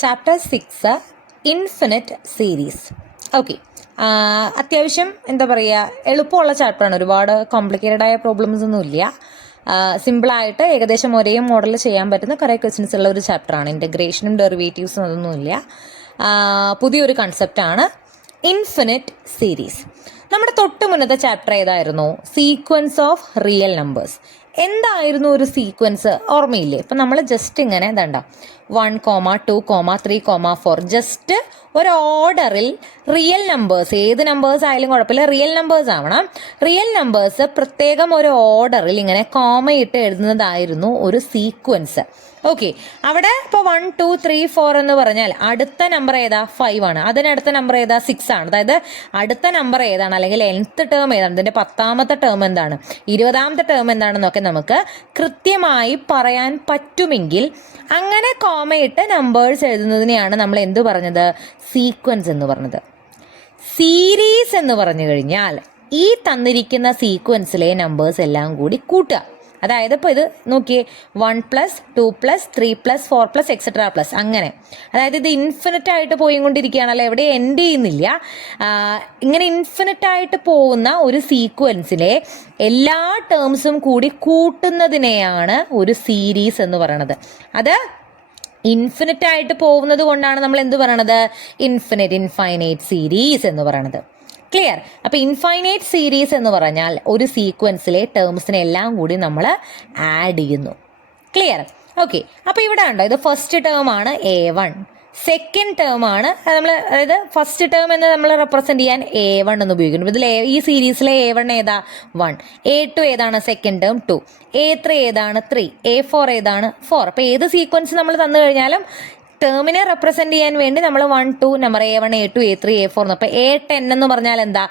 Chapter 6 infinite series. Okay, അത്യാവശ്യം എന്താ പറയുക, എളുപ്പമുള്ള ചാപ്റ്ററാണ്. ഒരുപാട് കോംപ്ലിക്കേറ്റഡ് ആയ പ്രോബ്ലംസ് ഒന്നും ഇല്ല. സിമ്പിളായിട്ട് ഏകദേശം ഒരേ മോഡൽ ചെയ്യാൻ പറ്റുന്ന കുറേ ക്വസ്റ്റ്യൻസ് ഉള്ള ഒരു ചാപ്റ്ററാണ്. ഇൻ്റഗ്രേഷനും ഡെറിവേറ്റീവ്സും അതൊന്നുമില്ല. പുതിയൊരു കൺസെപ്റ്റാണ് ഇൻഫിനിറ്റ് സീരീസ്. നമ്മുടെ തൊട്ട് മുന്നത്തെ ചാപ്റ്റർ ഏതായിരുന്നു? Sequence of real numbers. എന്തായിരുന്നു ഒരു സീക്വൻസ്? ഓർമ്മയില്ലേ? ഇപ്പം നമ്മൾ ജസ്റ്റ് ഇങ്ങനെ ഇതണ്ട 1, 2, 3, 4 ജസ്റ്റ് ഒരു ഓർഡറിൽ റിയൽ നമ്പേഴ്സ്, ഏത് നമ്പേഴ്സ് ആയാലും കുഴപ്പമില്ല, റിയൽ നമ്പേഴ്സ് ആവണം. റിയൽ നമ്പേഴ്സ് പ്രത്യേകം ഒരു ഓർഡറിൽ ഇങ്ങനെ കോമയിട്ട് എഴുതുന്നതായിരുന്നു ഒരു സീക്വൻസ്. ഓക്കെ, അവിടെ ഇപ്പോൾ 1, 2, 3, 4 എന്ന് പറഞ്ഞാൽ അടുത്ത നമ്പർ ഏതാ? 5 ആണ്. അതിനടുത്ത നമ്പർ ഏതാ? 6 ആണ്. അതായത് അടുത്ത നമ്പർ ഏതാണ്, അല്ലെങ്കിൽ nth ടേം ഏതാണ്, ഇതിൻ്റെ 10ാമത്തെ ടേം എന്താണ്, 20ാമത്തെ ടേം എന്താണെന്നൊക്കെ നമുക്ക് കൃത്യമായി പറയാൻ പറ്റുമെങ്കിൽ അങ്ങനെ കോമയിട്ട് നമ്പേഴ്സ് എഴുതുന്നതിനെയാണ് നമ്മൾ എന്ത് പറഞ്ഞത്? സീക്വൻസ് എന്ന് പറഞ്ഞത്. സീരീസ് എന്ന് പറഞ്ഞു കഴിഞ്ഞാൽ ഈ തന്നിരിക്കുന്ന സീക്വൻസിലെ നമ്പേഴ്സ് എല്ലാം കൂടി കൂട്ടുക. അതായത് ഇപ്പോൾ ഇത് നോക്കിയേ, 1 + 2 + 3 + 4 + എക്സെട്ര + അങ്ങനെ. അതായത് ഇത് ഇൻഫിനിറ്റ് ആയിട്ട് പോയിക്കൊണ്ടിരിക്കുകയാണല്ലോ, എവിടെ എൻഡ് ചെയ്യുന്നില്ല. ഇങ്ങനെ ഇൻഫിനിറ്റ് ആയിട്ട് പോകുന്ന ഒരു സീക്വൻസിലെ എല്ലാ ടേംസും കൂടി കൂട്ടുന്നതിനെയാണ് ഒരു സീരീസ് എന്ന് പറയുന്നത്. അത് ഇൻഫിനിറ്റ് ആയിട്ട് പോകുന്നത് കൊണ്ടാണ് നമ്മൾ എന്ത് പറയണത്? ഇൻഫൈനൈറ്റ് സീരീസ് എന്ന് പറയണത്. ക്ലിയർ? അപ്പോൾ ഇൻഫൈനൈറ്റ് സീരീസ് എന്ന് പറഞ്ഞാൽ ഒരു സീക്വൻസിലെ ടേംസിനെ എല്ലാം കൂടി നമ്മൾ ആഡ് ചെയ്യുന്നു. ക്ലിയർ? ഓക്കെ, അപ്പോൾ ഇവിടെ ഉണ്ടോ, ഇത് ഫസ്റ്റ് ടേം ആണ് A1, സെക്കൻഡ് ടേം ആണ് നമ്മൾ, അതായത് ഫസ്റ്റ് ടേം എന്ന് നമ്മൾ റെപ്രസെന്റ് ചെയ്യാൻ A1 എന്ന് ഉപയോഗിക്കുന്നു. ഇതിൽ ഈ സീരീസിലെ A1 ഏതാ? 1. A2 ഏതാണ്? Second term 2. A3 ഏതാണ്? 3. A4 ഏതാണ്? 4. അപ്പോൾ ഏത് സീക്വൻസ് നമ്മൾ തന്നു കഴിഞ്ഞാലും ടേമിനെ റെപ്രസെന്റ് ചെയ്യാൻ വേണ്ടി നമ്മൾ 1, 2 number A1, A2, A3, A4. അപ്പോൾ A10 എന്ന് പറഞ്ഞാൽ എന്താ?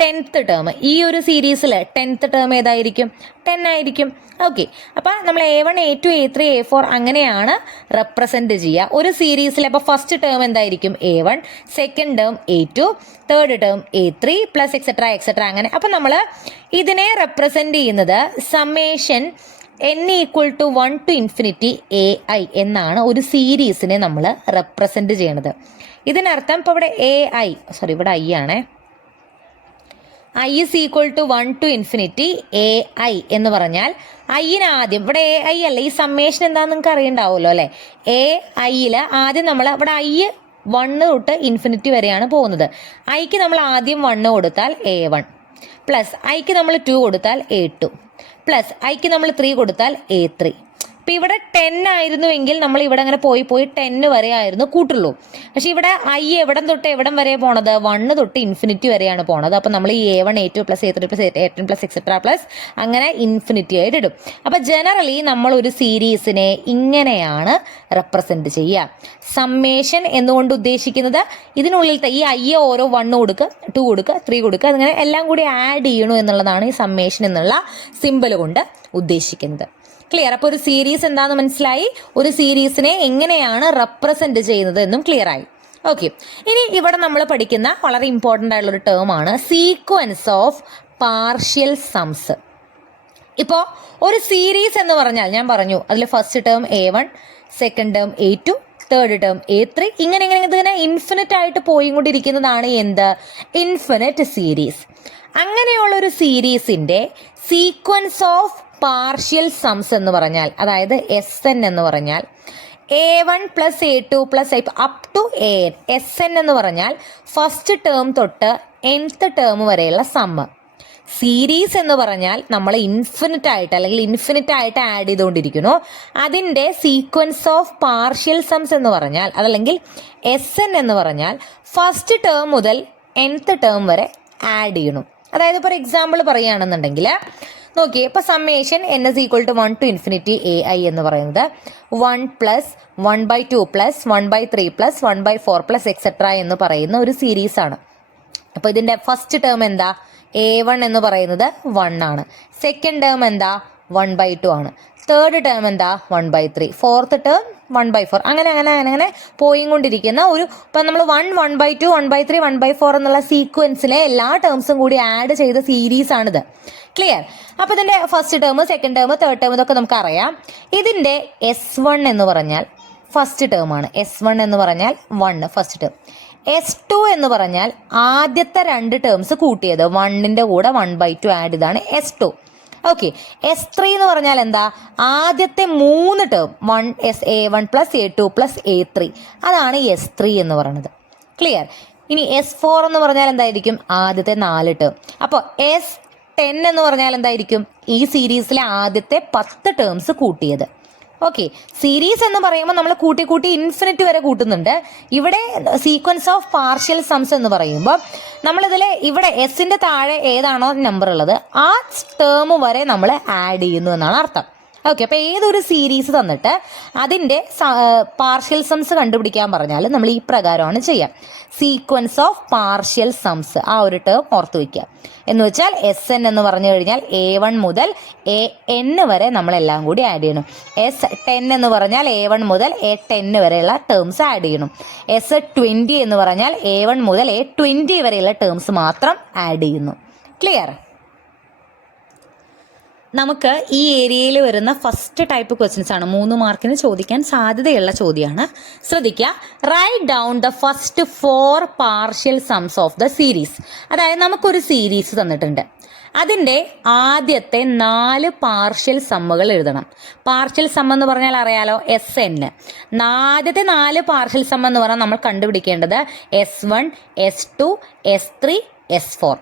10th term. ഈ ഒരു സീരീസിൽ 10th ടേം ഏതായിരിക്കും? 10 ആയിരിക്കും. ഓക്കെ, അപ്പോൾ നമ്മൾ A1, A2, A3, A4 അങ്ങനെയാണ് റെപ്രസെന്റ് ചെയ്യുക ഒരു സീരീസിൽ. അപ്പോൾ ഫസ്റ്റ് ടേം എന്തായിരിക്കും? A1, second term A2, third term A3 + etcetera അങ്ങനെ. അപ്പം നമ്മൾ ഇതിനെ റെപ്രസെന്റ് ചെയ്യുന്നത് summation n = 1 to infinity AI എന്നാണ് ഒരു സീരീസിനെ നമ്മൾ റെപ്രസെന്റ് ചെയ്യണത്. ഇതിനർത്ഥം ഇപ്പോൾ ഇവിടെ ഇവിടെ I ആണേ, I = 1 to infinity AI എന്ന് പറഞ്ഞാൽ ഐന് ആദ്യം ഇവിടെ AI അല്ല, ഈ സമ്മേഷൻ എന്താണെന്ന് നിങ്ങൾക്ക് അറിയണ്ടാവുമല്ലോ അല്ലേ? AIയിൽ ആദ്യം നമ്മൾ ഇവിടെ I 1 തൊട്ട് ഇൻഫിനിറ്റി വരെയാണ് പോകുന്നത്. Iക്ക് നമ്മൾ ആദ്യം 1 കൊടുത്താൽ A1 പ്ലസ് Iക്ക് നമ്മൾ 2 കൊടുത്താൽ A2 പ്ലസ് Iക്ക് നമ്മൾ 3 കൊടുത്താൽ A3. ഇപ്പം ഇവിടെ 10 ആയിരുന്നുവെങ്കിൽ നമ്മൾ ഇവിടെ അങ്ങനെ പോയി 10 വരെ ആയിരുന്നു കൂട്ടുള്ളൂ. പക്ഷെ ഇവിടെ I എവിടം തൊട്ട് എവിടം വരെ പോണത്? 1 തൊട്ട് ഇൻഫിനിറ്റി വരെയാണ് പോണത്. അപ്പം നമ്മൾ ഈ A1, A2 + A3 + A10 + etcetera + അങ്ങനെ ഇൻഫിനിറ്റി ആയിട്ട് ഇടും. അപ്പം ജനറലി നമ്മൾ ഒരു സീരീസിനെ ഇങ്ങനെയാണ് റെപ്രസെന്റ് ചെയ്യുക. സമ്മേഷൻ എന്നുകൊണ്ട് ഉദ്ദേശിക്കുന്നത് ഇതിനുള്ളിലത്തെ ഈ I ഓരോ 1 കൊടുക്കുക, 2 കൊടുക്കുക, 3 കൊടുക്കുക, അങ്ങനെ എല്ലാം കൂടി ആഡ് ചെയ്യണു എന്നുള്ളതാണ് ഈ സമ്മേഷൻ എന്നുള്ള സിമ്പൽ കൊണ്ട് ഉദ്ദേശിക്കുന്നത്. ക്ലിയർ? അപ്പോൾ ഒരു സീരീസ് എന്താണെന്ന് മനസ്സിലായി, ഒരു സീരീസിനെ എങ്ങനെയാണ് റെപ്രസെന്റ് ചെയ്യുന്നത് എന്നും ക്ലിയർ ആയി. ഓക്കെ, ഇനി ഇവിടെ നമ്മൾ പഠിക്കുന്ന വളരെ ഇമ്പോർട്ടൻ്റ് ആയിട്ടുള്ള ഒരു ടേം ആണ് സീക്വൻസ് ഓഫ് പാർഷ്യൽ സംസ്. ഇപ്പോൾ ഒരു സീരീസ് എന്ന് പറഞ്ഞാൽ ഞാൻ പറഞ്ഞു, അതിൽ first term A1, second term A2, third term A3, ഇങ്ങനെ ഇൻഫിനിറ്റ് ആയിട്ട് പോയിക്കൊണ്ടിരിക്കുന്നതാണ് എന്ത്? Infinite series. അങ്ങനെയുള്ള ഒരു സീരീസിന്റെ സീക്വൻസ് ഓഫ് പാർഷ്യൽ സംസ് എന്ന് പറഞ്ഞാൽ, അതായത് SN എന്ന് പറഞ്ഞാൽ A1 + A2 + up to AN. SN എന്ന് പറഞ്ഞാൽ ഫസ്റ്റ് ടേം തൊട്ട് nth ടേം വരെയുള്ള സമ്മ്. സീരീസ് എന്ന് പറഞ്ഞാൽ നമ്മൾ ഇൻഫിനിറ്റ് ആയിട്ട് ആഡ് ചെയ്തുകൊണ്ടിരിക്കുന്നു. അതിൻ്റെ സീക്വൻസ് ഓഫ് പാർഷ്യൽ സംസ് എന്ന് പറഞ്ഞാൽ, അതല്ലെങ്കിൽ SN എന്ന് പറഞ്ഞാൽ ഫസ്റ്റ് ടേം മുതൽ nth ടേം വരെ ആഡ് ചെയ്യണം. അതായത് ഫോർ എക്സാമ്പിൾ പറയുകയാണെന്നുണ്ടെങ്കിൽ നോക്കിയേ, ഇപ്പോൾ summation n = 1 to infinity AI എന്ന് പറയുന്നത് 1 + 1/2 + 1/3 + 1/4 + എക്സെട്ര എന്ന് പറയുന്ന ഒരു സീരീസാണ്. അപ്പോൾ ഇതിൻ്റെ ഫസ്റ്റ് ടേം എന്താ? A1 എന്ന് പറയുന്നത് 1 ആണ്. സെക്കൻഡ് ടേം എന്താ? 1/2 ആണ്. തേർഡ് ടേം എന്താ? 1/3. Fourth term 1/4. അങ്ങനെ പോയിക്കൊണ്ടിരിക്കുന്ന ഒരു, ഇപ്പം നമ്മൾ 1, 1/2, 1/3, 1/4 എന്നുള്ള സീക്വൻസിലെ എല്ലാ ടേംസും കൂടി ആഡ് ചെയ്ത സീരീസ് ആണിത്. ക്ലിയർ? അപ്പോൾ ഇതിൻ്റെ first term, second term, third term ഇതൊക്കെ നമുക്കറിയാം. ഇതിൻ്റെ S1 എന്ന് പറഞ്ഞാൽ ഫസ്റ്റ് ടേം ആണ്. S1 എന്ന് പറഞ്ഞാൽ 1 ഫസ്റ്റ് ടേം. S2 എന്ന് പറഞ്ഞാൽ ആദ്യത്തെ 2 ടേംസ് കൂട്ടിയത് 1ന്റെ കൂടെ 1/2 ആഡ് ഇതാണ് S2. ഓക്കെ. S3 എന്ന് പറഞ്ഞാൽ എന്താ? ആദ്യത്തെ 3 term A1 plus A2 plus A3 അതാണ് S3 എന്ന് പറയുന്നത്. ക്ലിയർ? ഇനി S4 എന്ന് പറഞ്ഞാൽ എന്തായിരിക്കും? ആദ്യത്തെ 4 ടേം. അപ്പോൾ S10 എന്ന് പറഞ്ഞാൽ എന്തായിരിക്കും? ഈ സീരീസിലെ ആദ്യത്തെ 10 ടേംസ് കൂട്ടിയത്. ഓക്കെ. സീരീസ് എന്ന് പറയുമ്പോൾ നമ്മൾ കൂട്ടി കൂട്ടി ഇൻഫിനിറ്റ് വരെ കൂട്ടുന്നുണ്ട്. ഇവിടെ സീക്വൻസ് ഓഫ് പാർഷ്യൽ സംസ് എന്ന് പറയുമ്പോൾ നമ്മളിതിൽ ഇവിടെ എസിൻ്റെ താഴെ ഏതാണോ നമ്പർ ഉള്ളത് ആ ടേം വരെ നമ്മൾ ആഡ് ചെയ്യുന്നു എന്നാണ് അർത്ഥം. ഓക്കെ. അപ്പോൾ ഏതൊരു സീരീസ് തന്നിട്ട് അതിൻ്റെ പാർഷ്യൽ സംസ് കണ്ടുപിടിക്കാൻ പറഞ്ഞാൽ നമ്മൾ ഈ പ്രകാരമാണ് ചെയ്യുക. സീക്വൻസ് ഓഫ് പാർഷ്യൽ സംസ് ആ ഒരു ടേം ഓർത്ത് വയ്ക്കുക. എന്ന് വെച്ചാൽ SN എന്ന് പറഞ്ഞു കഴിഞ്ഞാൽ A1 മുതൽ AN വരെ നമ്മളെല്ലാം കൂടി ആഡ് ചെയ്യണം. S10 എന്ന് പറഞ്ഞാൽ A1 മുതൽ A10 വരെയുള്ള ടേംസ് ആഡ് ചെയ്യണം. S20 എന്ന് പറഞ്ഞാൽ A1 മുതൽ A20 വരെയുള്ള ടേംസ് മാത്രം ആഡ് ചെയ്യുന്നു. ക്ലിയർ? നമുക്ക് ഈ ഏരിയയിൽ വരുന്ന ഫസ്റ്റ് ടൈപ്പ് ക്വസ്റ്റ്യൻസ് ആണ്. 3 മാർക്കിന് ചോദിക്കാൻ സാധ്യതയുള്ള ചോദ്യമാണ്. ശ്രദ്ധിക്കുക. Write down the first 4 partial sums of the series. അതായത് നമുക്കൊരു സീരീസ് തന്നിട്ടുണ്ട്. അതിൻ്റെ ആദ്യത്തെ 4 പാർഷ്യൽ സമ്മുകൾ എഴുതണം. പാർഷ്യൽ സം എന്ന് പറഞ്ഞാൽ അറിയാലോ, SN. ആദ്യത്തെ 4 പാർഷ്യൽ സം എന്ന് പറഞ്ഞാൽ നമ്മൾ കണ്ടുപിടിക്കേണ്ടത് S1, S2, S3, S4.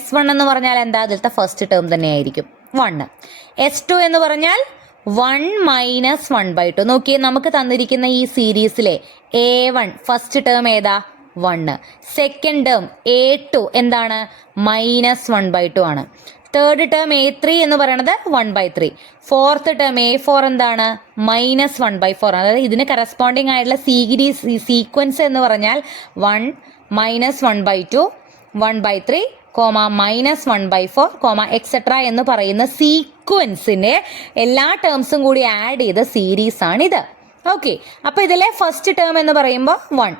S1 എന്ന് പറഞ്ഞാൽ എന്താ? അതിലത്തെ ഫസ്റ്റ് ടേം തന്നെയായിരിക്കും 1. S2 എന്ന് പറഞ്ഞാൽ 1 മൈനസ് 1/2. നോക്കിയേ, നമുക്ക് തന്നിരിക്കുന്ന ഈ സീരീസിലെ A1 ഫസ്റ്റ് ടേം ഏതാ? 1. സെക്കൻഡ് ടേം A2 എന്താണ്? മൈനസ് 1/2 ആണ്. തേർഡ് ടേം A3 എന്ന് പറയുന്നത് 1/3. ഫോർത്ത് ടേം A4 എന്താണ്? മൈനസ് 1/4. അതായത് ഇതിന് കറസ്പോണ്ടിങ് ആയിട്ടുള്ള സീക്വൻസ് എന്ന് പറഞ്ഞാൽ 1 മൈനസ് 1/2, 1/3, മൈനസ് 1/4, എക്സെട്ര എന്ന് പറയുന്ന സീക്വൻസിന്റെ എല്ലാ ടേംസും കൂടി ആഡ് ചെയ്ത സീരീസ് ആണിത്. ഓക്കെ. അപ്പോൾ ഇതിലെ ഫസ്റ്റ് ടേം എന്ന് പറയുമ്പോൾ 1,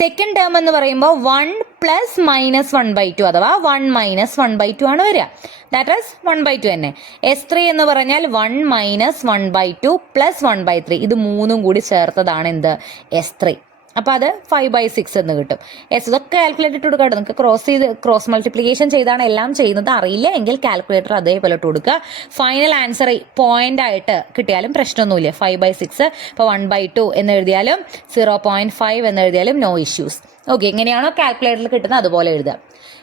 സെക്കൻഡ് ടേം എന്ന് പറയുമ്പോൾ 1 പ്ലസ് മൈനസ് 1/2 അഥവാ 1 മൈനസ് 1/2 ആണ് വരിക. ദാറ്റ് ഈസ് 1/2 തന്നെ. S3 എന്ന് പറഞ്ഞാൽ 1 മൈനസ് 1/2 പ്ലസ് 1/3. ഇത് 3ഉം കൂടി ചേർത്തതാണ് എന്ത്? S3. അപ്പോൾ അത് 5/6 എന്ന് കിട്ടും. ഇതൊക്കെ കാൽക്കുലേറ്റർ ഇട്ട് കൊടുക്കുക. നിങ്ങൾക്ക് ക്രോസ് മൾട്ടിപ്ലിക്കേഷൻ ചെയ്താണ് എല്ലാം ചെയ്യുന്നത്. അറിയില്ല എങ്കിൽ കാൽക്കുലേറ്റർ അതേപോലെ ഇട്ട് കൊടുക്കുക. ഫൈനൽ ആൻസർ പോയിന്റ് ആയിട്ട് കിട്ടിയാലും പ്രശ്നമൊന്നുമില്ല. 5/6. ഇപ്പോൾ 1/2 എന്ന് എഴുതിയാലും 0.5 എന്ന് എഴുതിയാലും നോ ഇഷ്യൂസ്. ഓക്കെ. എങ്ങനെയാണോ കാൽക്കുലേറ്ററിൽ കിട്ടുന്നത് അതുപോലെ എഴുതുക.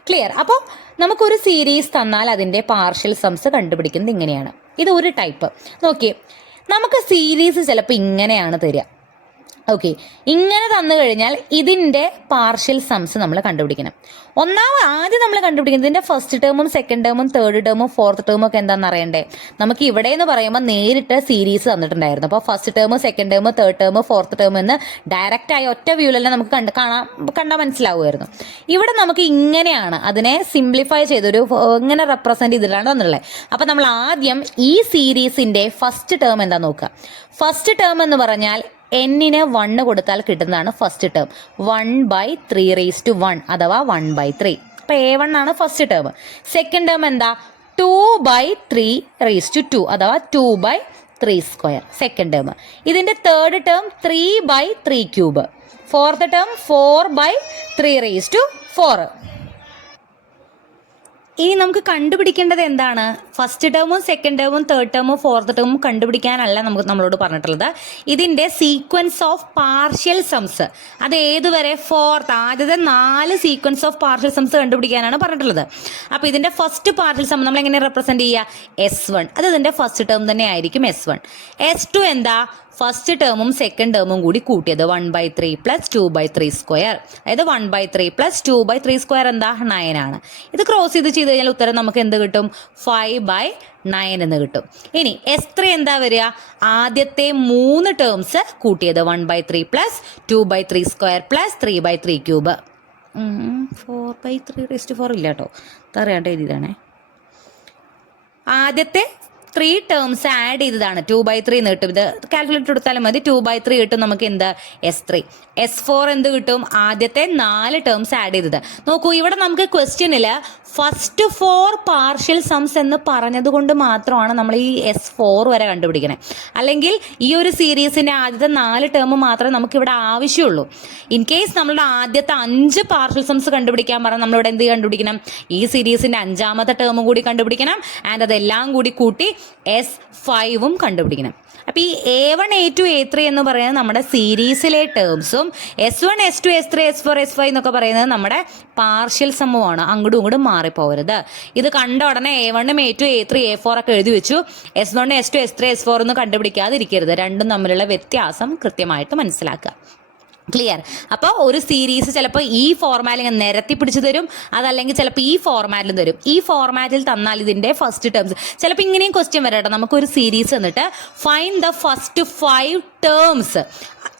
ക്ലിയർ? അപ്പോൾ നമുക്കൊരു സീരീസ് തന്നാൽ അതിൻ്റെ പാർഷ്യൽ സംസ് കണ്ടുപിടിക്കുന്നത് ഇങ്ങനെയാണ്. ഇത് ഒരു ടൈപ്പ്. നോക്കിയേ, നമുക്ക് സീരീസ് ചിലപ്പോൾ ഇങ്ങനെയാണ് തരിക. ഓക്കെ. ഇങ്ങനെ തന്നു കഴിഞ്ഞാൽ ഇതിൻ്റെ പാർഷ്യൽ സംസ് നമ്മൾ കണ്ടുപിടിക്കണം. ആദ്യം നമ്മൾ കണ്ടുപിടിക്കുന്നത് ഇതിൻ്റെ ഫസ്റ്റ് ടേമും സെക്കൻഡ് ടേമും തേർഡ് ടേമും ഫോർത്ത് ടേമും ഒക്കെ എന്താണെന്ന് അറിയണ്ടേ? നമുക്ക് ഇവിടെ എന്ന് പറയുമ്പോൾ നേരിട്ട് സീരീസ് തന്നിട്ടുണ്ടായിരുന്നു. അപ്പോൾ first term, second term, third term, fourth term എന്ന് ഡയറക്റ്റായി ഒറ്റ വ്യൂവിൽ തന്നെ നമുക്ക് കണ്ടാൽ മനസ്സിലാവുമായിരുന്നു. ഇവിടെ നമുക്ക് ഇങ്ങനെയാണ് അതിനെ സിംപ്ലിഫൈ ചെയ്തൊരു ഇങ്ങനെ റെപ്രസെൻറ്റ് ചെയ്തിട്ടാണ് തന്നിട്ടുള്ളത്. അപ്പോൾ നമ്മൾ ആദ്യം ഈ സീരീസിൻ്റെ ഫസ്റ്റ് ടേം എന്താ നോക്കുക. ഫസ്റ്റ് ടേം എന്ന് പറഞ്ഞാൽ Nന് 1 കൊടുത്താൽ കിട്ടുന്നതാണ് ഫസ്റ്റ് ടേം. 1/3 അഥവാ 1/3. അപ്പോൾ A1 ആണ് ഫസ്റ്റ് ടേം. സെക്കൻഡ് ടേം എന്താ? 2/3 അഥവാ 2/3². Second term. ഇതിൻ്റെ തേർഡ് ടേം 3/3³. Fourth term 4/3⁴. ഇനി നമുക്ക് കണ്ടുപിടിക്കേണ്ടത് എന്താണ്? ഫസ്റ്റ് ടേമും സെക്കൻഡ് ടേമും തേർഡ് ടേമും ഫോർത്ത് ടേമും കണ്ടുപിടിക്കാനല്ല നമ്മളോട് പറഞ്ഞിട്ടുള്ളത്. ഇതിൻ്റെ സീക്വൻസ് ഓഫ് പാർഷ്യൽ സംസ് അത് ഏതുവരെ? ഫോർത്ത്. ആദ്യത്തെ 4 സീക്വൻസ് ഓഫ് പാർഷ്യൽ സംസ് കണ്ടുപിടിക്കാനാണ് പറഞ്ഞിട്ടുള്ളത്. അപ്പോൾ ഇതിൻ്റെ ഫസ്റ്റ് പാർഷ്യൽ സം നമ്മൾ എങ്ങനെ റെപ്രസെൻറ്റ് ചെയ്യുക? S1. അത് ഇതിൻ്റെ ഫസ്റ്റ് ടേം തന്നെ ആയിരിക്കും S1. S2 എന്താ? ഫസ്റ്റ് ടേമും സെക്കൻഡ് ടേമും കൂടി കൂട്ടിയത് 1/3 പ്ലസ് 2/3². അതായത് 1/3 പ്ലസ് 2/3² എന്താ? 9 ആണ്. ഇത് ക്രോസ് ചെയ്ത് കഴിഞ്ഞാൽ ഉത്തരം നമുക്ക് എന്ത് കിട്ടും? 5/9 എന്ന് കിട്ടും. ഇനി S3 എന്താ വരിക? ആദ്യത്തെ 3 ടേംസ് കൂട്ടിയത് 1/3 പ്ലസ് 2/3² പ്ലസ് 3/3³ 4/3⁴ ഇല്ല കേട്ടോ, അറിയാണ്ട് എഴുതിയതാണേ. ആദ്യത്തെ ത്രീ ടേംസ് ആഡ് ചെയ്തതാണ്. 2/3 എന്ന് കിട്ടും. ഇത് കാൽക്കുലേറ്റർ എടുത്താലും മതി. 2/3 കിട്ടും നമുക്ക് എന്ത് S3. S4 എന്ത് കിട്ടും? ആദ്യത്തെ 4 ടേംസ് ആഡ് ചെയ്തത്. നോക്കൂ, ഇവിടെ നമുക്ക് ക്വസ്റ്റ്യനിൽ ഫസ്റ്റ് 4 പാർഷ്യൽ സംസ് എന്ന് പറഞ്ഞത് കൊണ്ട് മാത്രമാണ് നമ്മൾ ഈ S4 വരെ കണ്ടുപിടിക്കണേ. അല്ലെങ്കിൽ ഈ ഒരു സീരീസിന്റെ ആദ്യത്തെ 4 ടേം മാത്രമേ നമുക്ക് ഇവിടെ ആവശ്യമുള്ളൂ. ഇൻ കേസ് നമ്മളുടെ ആദ്യത്തെ 5 പാർഷ്യൽ സംസ് കണ്ടുപിടിക്കാൻ പറഞ്ഞാൽ നമ്മളിവിടെ എന്ത് കണ്ടുപിടിക്കണം? ഈ സീരീസിന്റെ 5ാമത്തെ ടേമും കൂടി കണ്ടുപിടിക്കണം. ആൻഡ് അതെല്ലാം കൂടി കൂട്ടി S5ഉം കണ്ടുപിടിക്കണം. അപ്പോൾ ഈ A1 A2 A3 എന്ന് പറയുന്നത് നമ്മുടെ സീരീസിലെ ടേംസും S1 S2 S3 S4 S5 എന്നൊക്കെ പറയുന്നത് നമ്മുടെ പാർഷ്യൽ സമ്മുമാണ്. അങ്ങോട്ടും ഇങ്ങോട്ടും മാറിപ്പോകരുത്. ഇത് കണ്ട ഉടനെ A1 A2 A3 A4 ഒക്കെ എഴുതി വെച്ചു. S1 S2 S3 S4 ഒന്നും കണ്ടുപിടിക്കാതിരിക്കരുത്. രണ്ടും തമ്മിലുള്ള വ്യത്യാസം കൃത്യമായിട്ട് മനസ്സിലാക്കുക. ക്ലിയർ? അപ്പോൾ ഒരു സീരീസ് ചിലപ്പോൾ ഈ ഫോർമാറ്റിൽ ഇങ്ങനെ നിരത്തി പിടിച്ചു തരും, അതല്ലെങ്കിൽ ചിലപ്പോൾ ഈ ഫോർമാറ്റിലും തരും. ഈ ഫോർമാറ്റിൽ തന്നാൽ ഇതിൻ്റെ ഫസ്റ്റ് ടേംസ് ചിലപ്പോൾ ഇങ്ങനെയും ക്വസ്റ്റ്യൻ വരട്ടെ. നമുക്കൊരു സീരീസ് എന്നിട്ട് ഫൈൻഡ് ദ ഫസ്റ്റ് 5 ടേംസ്,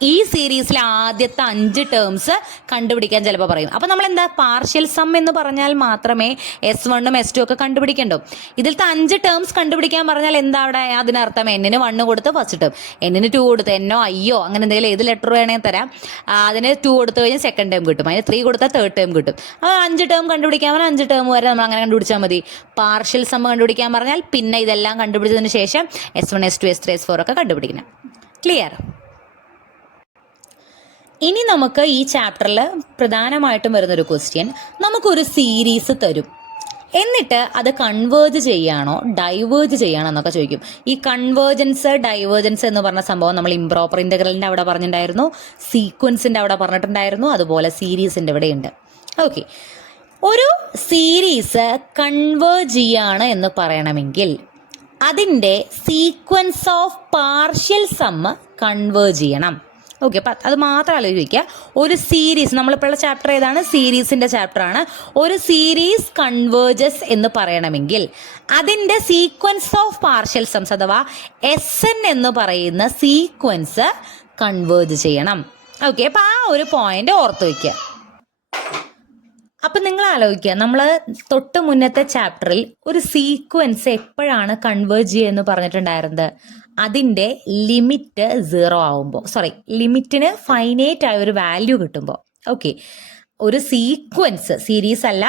ഈ സീരീസിലെ ആദ്യത്തെ 5 ടേംസ് കണ്ടുപിടിക്കാൻ ചിലപ്പോൾ പറയും. അപ്പോൾ നമ്മൾ എന്താ, പാർഷ്യൽ സം എന്ന് പറഞ്ഞാൽ മാത്രമേ S1ഉം S2 ഒക്കെ കണ്ടുപിടിക്കണ്ടോ. ഇതിലത്തെ 5 ടേംസ് കണ്ടുപിടിക്കാൻ പറഞ്ഞാൽ എന്താ അവിടെ അതിനർത്ഥം? N-ന് 1 കൊടുത്ത് ഫസ്റ്റ് ടേം, N-ന് 2 കൊടുത്ത്, N-ഓ I-യോ അങ്ങനെ എന്തെങ്കിലും ഏത് ലെറ്റർ വേണമെങ്കിൽ തരാം. അതിന് 2 കൊടുത്തു കഴിഞ്ഞാൽ സെക്കൻഡ് ടേം കിട്ടും, അതിന് 3 കൊടുത്താൽ തേർഡ് ടേം കിട്ടും. അപ്പോൾ 5 ടേം കണ്ടുപിടിക്കാൻ പറഞ്ഞാൽ 5 ടേം വരെ നമ്മൾ അങ്ങനെ കണ്ടുപിടിച്ചാൽ മതി. പാർഷ്യൽ സം കണ്ടുപിടിക്കാൻ പറഞ്ഞാൽ പിന്നെ ഇതെല്ലാം കണ്ടുപിടിച്ചതിന് ശേഷം S1 S2 S3 S4 ഒക്കെ കണ്ടുപിടിക്കണം. ക്ലിയർ? ഇനി നമുക്ക് ഈ ചാപ്റ്ററിൽ പ്രധാനമായിട്ടും വരുന്നൊരു ക്വസ്റ്റ്യൻ, നമുക്കൊരു സീരീസ് തരും, എന്നിട്ട് അത് കൺവേർജ് ചെയ്യാണോ ഡൈവേർജ് ചെയ്യാണോ എന്നൊക്കെ ചോദിക്കും. ഈ കൺവേർജൻസ് ഡൈവേർജൻസ് എന്ന് പറഞ്ഞ സംഭവം നമ്മൾ ഇംപ്രോപ്പർ ഇൻ്റഗ്രലിൻ്റെ അവിടെ പറഞ്ഞിട്ടുണ്ടായിരുന്നു, സീക്വൻസിൻ്റെ അവിടെ പറഞ്ഞിട്ടുണ്ടായിരുന്നു, അതുപോലെ സീരീസിൻ്റെ ഇവിടെയുണ്ട്. ഓക്കെ, ഒരു സീരീസ് കൺവേർജ് ചെയ്യാണ് എന്ന് പറയണമെങ്കിൽ അതിൻ്റെ sequence of partial sum converge ചെയ്യണം. ഓക്കെ, അപ്പം അത് മാത്രം ആലോചിക്കുക. ഒരു സീരീസ്, നമ്മളിപ്പോഴുള്ള ചാപ്റ്റർ ഏതാണ്? സീരീസിൻ്റെ ചാപ്റ്ററാണ്. ഒരു സീരീസ് കൺവേർജസ് എന്ന് പറയണമെങ്കിൽ അതിൻ്റെ സീക്വൻസ് ഓഫ് പാർഷ്യൽ സംസ് അഥവാ SN എന്ന് പറയുന്ന സീക്വൻസ് കൺവേർജ് ചെയ്യണം. ഓക്കെ, അപ്പം ആ ഒരു പോയിന്റ് ഓർത്ത് വയ്ക്കുക. അപ്പം നിങ്ങൾ ആലോചിക്കുക, നമ്മൾ തൊട്ട് മുന്നത്തെ ചാപ്റ്ററിൽ ഒരു സീക്വൻസ് എപ്പോഴാണ് കൺവേർജ് ചെയ്യുക എന്ന് പറഞ്ഞിട്ടുണ്ടായിരുന്നത്? അതിൻ്റെ ലിമിറ്റ് 0 ആവുമ്പോൾ, ലിമിറ്റിന് ഫൈനൈറ്റ് ആയ ഒരു വാല്യൂ കിട്ടുമ്പോൾ. ഓക്കെ, ഒരു സീക്വൻസ്, സീരീസ് അല്ല,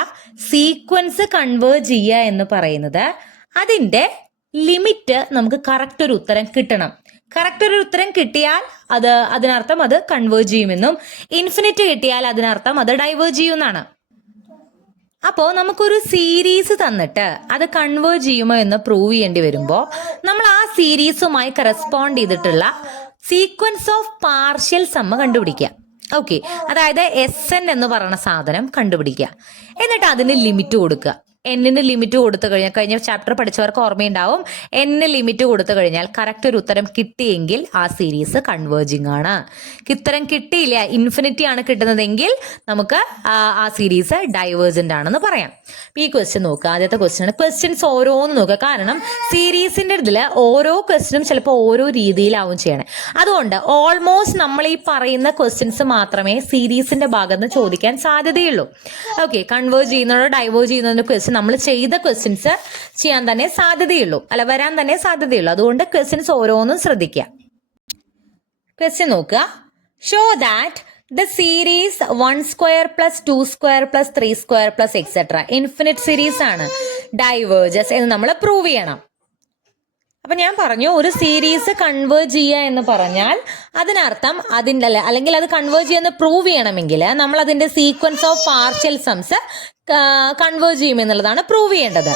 സീക്വൻസ് കൺവേർജ് ചെയ്യുക എന്ന് പറയുന്നത് അതിൻ്റെ ലിമിറ്റ് നമുക്ക് കറക്റ്റ് ഒരു ഉത്തരം കിട്ടണം. കറക്റ്റ് ഒരു ഉത്തരം കിട്ടിയാൽ അതിനർത്ഥം അത് കൺവേർജ് ചെയ്യുമെന്നും, ഇൻഫിനിറ്റ് കിട്ടിയാൽ അതിനർത്ഥം അത് ഡൈവേർജ് ചെയ്യുമെന്നാണ്. അപ്പോൾ നമുക്കൊരു സീരീസ് തന്നിട്ട് അത് കൺവേർജ് ചെയ്യുമോ എന്ന് പ്രൂവ് ചെയ്യേണ്ടി വരുമ്പോൾ നമ്മൾ ആ സീരീസുമായി കറസ്പോണ്ട് ചെയ്തിട്ടുള്ള സീക്വൻസ് ഓഫ് പാർഷ്യൽ സം കണ്ടുപിടിക്കുക. ഓക്കെ, അതായത് SN എന്ന് പറയുന്ന സാധനം കണ്ടുപിടിക്കുക. എന്നിട്ട് അതിന് ലിമിറ്റ് കൊടുക്കുക. N-ന് ലിമിറ്റ് കൊടുത്തു കഴിഞ്ഞാൽ, കഴിഞ്ഞ ചാപ്റ്റർ പഠിച്ചവർക്ക് ഓർമ്മയുണ്ടാവും, N ലിമിറ്റ് കൊടുത്തു കഴിഞ്ഞാൽ കറക്റ്റ് ഒരു ഉത്തരം കിട്ടിയെങ്കിൽ ആ സീരീസ് കൺവേർജിങ് ആണ്. ഉത്തരം കിട്ടിയില്ല, ഇൻഫിനിറ്റി ആണ് കിട്ടുന്നതെങ്കിൽ നമുക്ക് ആ സീരീസ് ഡൈവേർജന്റ് ആണെന്ന് പറയാം. ഈ ക്വസ്റ്റ്യൻ നോക്കുക. ആദ്യത്തെ ക്വസ്റ്റ്യൻ, ക്വസ്റ്റ്യൻസ് ഓരോന്ന് നോക്കുക. കാരണം സീരീസിന്റെ ഇതിൽ ഓരോ ക്വസ്റ്റ്യനും ചിലപ്പോൾ ഓരോ രീതിയിലാവും ചെയ്യണേ. അതുകൊണ്ട് ഓൾമോസ്റ്റ് നമ്മൾ ഈ പറയുന്ന ക്വസ്റ്റ്യൻസ് മാത്രമേ സീരീസിന്റെ ഭാഗത്ത് നിന്ന് ചോദിക്കാൻ സാധ്യതയുള്ളൂ. ഓക്കെ, കൺവേർജ് ചെയ്യുന്നതോ ഡൈവേർജ് ചെയ്യുന്നതിന്റെ ക്വസ്റ്റ്യൻ നമ്മൾ ചെയ്ത ക്വസ്റ്റ്യൻസ് ചെയ്യാൻ തന്നെ സാധ്യതയുള്ളൂ, വരാൻ തന്നെ സാധ്യതയുള്ളൂ. അതുകൊണ്ട് ക്വസ്റ്റ്യൻസ് ഓരോന്നും ശ്രദ്ധിക്കുക. ക്വസ്റ്റ്യൻ നോക്കുക. Show that the series 1 square plus 2 square plus 3 square plus etcetera infinite series ആണ്, ഡൈവേർജസ് എന്ന് നമ്മൾ പ്രൂവ് ചെയ്യണം. അപ്പൊ ഞാൻ പറഞ്ഞു, ഒരു സീരീസ് കൺവേർജ് ചെയ്യുക എന്ന് പറഞ്ഞാൽ അതിനർത്ഥം അതിൻ്റെ അല്ലെങ്കിൽ അത് കൺവേർജ് ചെയ്യുന്ന പ്രൂവ് ചെയ്യണമെങ്കിൽ നമ്മൾ അതിന്റെ sequence of partial sums converge ചെയ്യുമെന്നുള്ളതാണ് പ്രൂവ് ചെയ്യേണ്ടത്.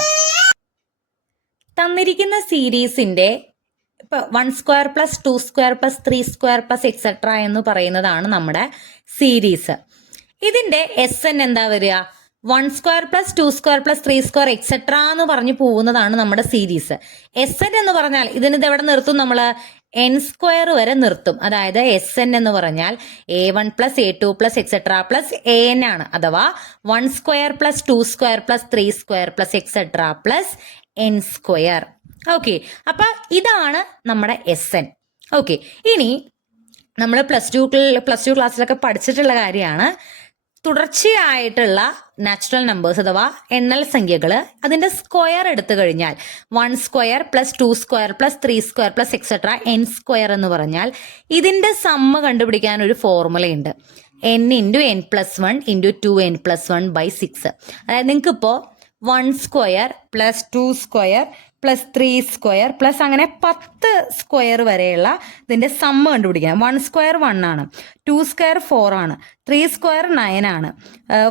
തന്നിരിക്കുന്ന സീരീസിന്റെ 1 square plus 2 square plus 3 square plus etcetera എന്ന് പറയുന്നതാണ് നമ്മുടെ സീരീസ്. ഇതിന്റെ SN എന്താ വരിക? 1 square plus 2 square plus 3 square etcetera എന്ന് പറഞ്ഞു പോകുന്നതാണ് നമ്മുടെ സീരീസ്. SN എന്ന് പറഞ്ഞാൽ ഇതിനിത് എവിടെ നിർത്തും? നമ്മൾ N സ്ക്വയർ വരെ നിർത്തും. അതായത് SN എന്ന് പറഞ്ഞാൽ A1 plus A2 plus etcetera plus AN ആണ്. അഥവാ 1 square plus 2 square plus 3 square plus etcetera plus N square. Okay, അപ്പൊ ഇതാണ് നമ്മുടെ SN. ഓക്കെ, ഇനി നമ്മൾ പ്ലസ് ടു ക്ലാസ്സിലൊക്കെ പഠിച്ചിട്ടുള്ള കാര്യമാണ്, തുടർച്ചയായിട്ടുള്ള നാച്ചുറൽ നമ്പേഴ്സ് അഥവാ എണ്ണൽ സംഖ്യകൾ അതിന്റെ സ്ക്വയർ എടുത്തു കഴിഞ്ഞാൽ 1 square plus 2 square plus 3 square plus etcetera n square എന്ന് പറഞ്ഞാൽ ഇതിന്റെ സമ്മ് കണ്ടുപിടിക്കാൻ ഒരു ഫോർമുലയുണ്ട്. n into n plus 1 into 2n plus 1 by 6. അതായത് നിങ്ങൾക്ക് ഇപ്പോൾ 1 square plus 2 square plus 3 square plus അങ്ങനെ 10 സ്ക്വയർ വരെയുള്ള ഇതിന്റെ സമ്മ് കണ്ടുപിടിക്കണം. 1 സ്ക്വയർ 1 ആണ്, 2 സ്ക്വയർ 4 ആണ്, 3 സ്ക്വയർ 9 ആണ്,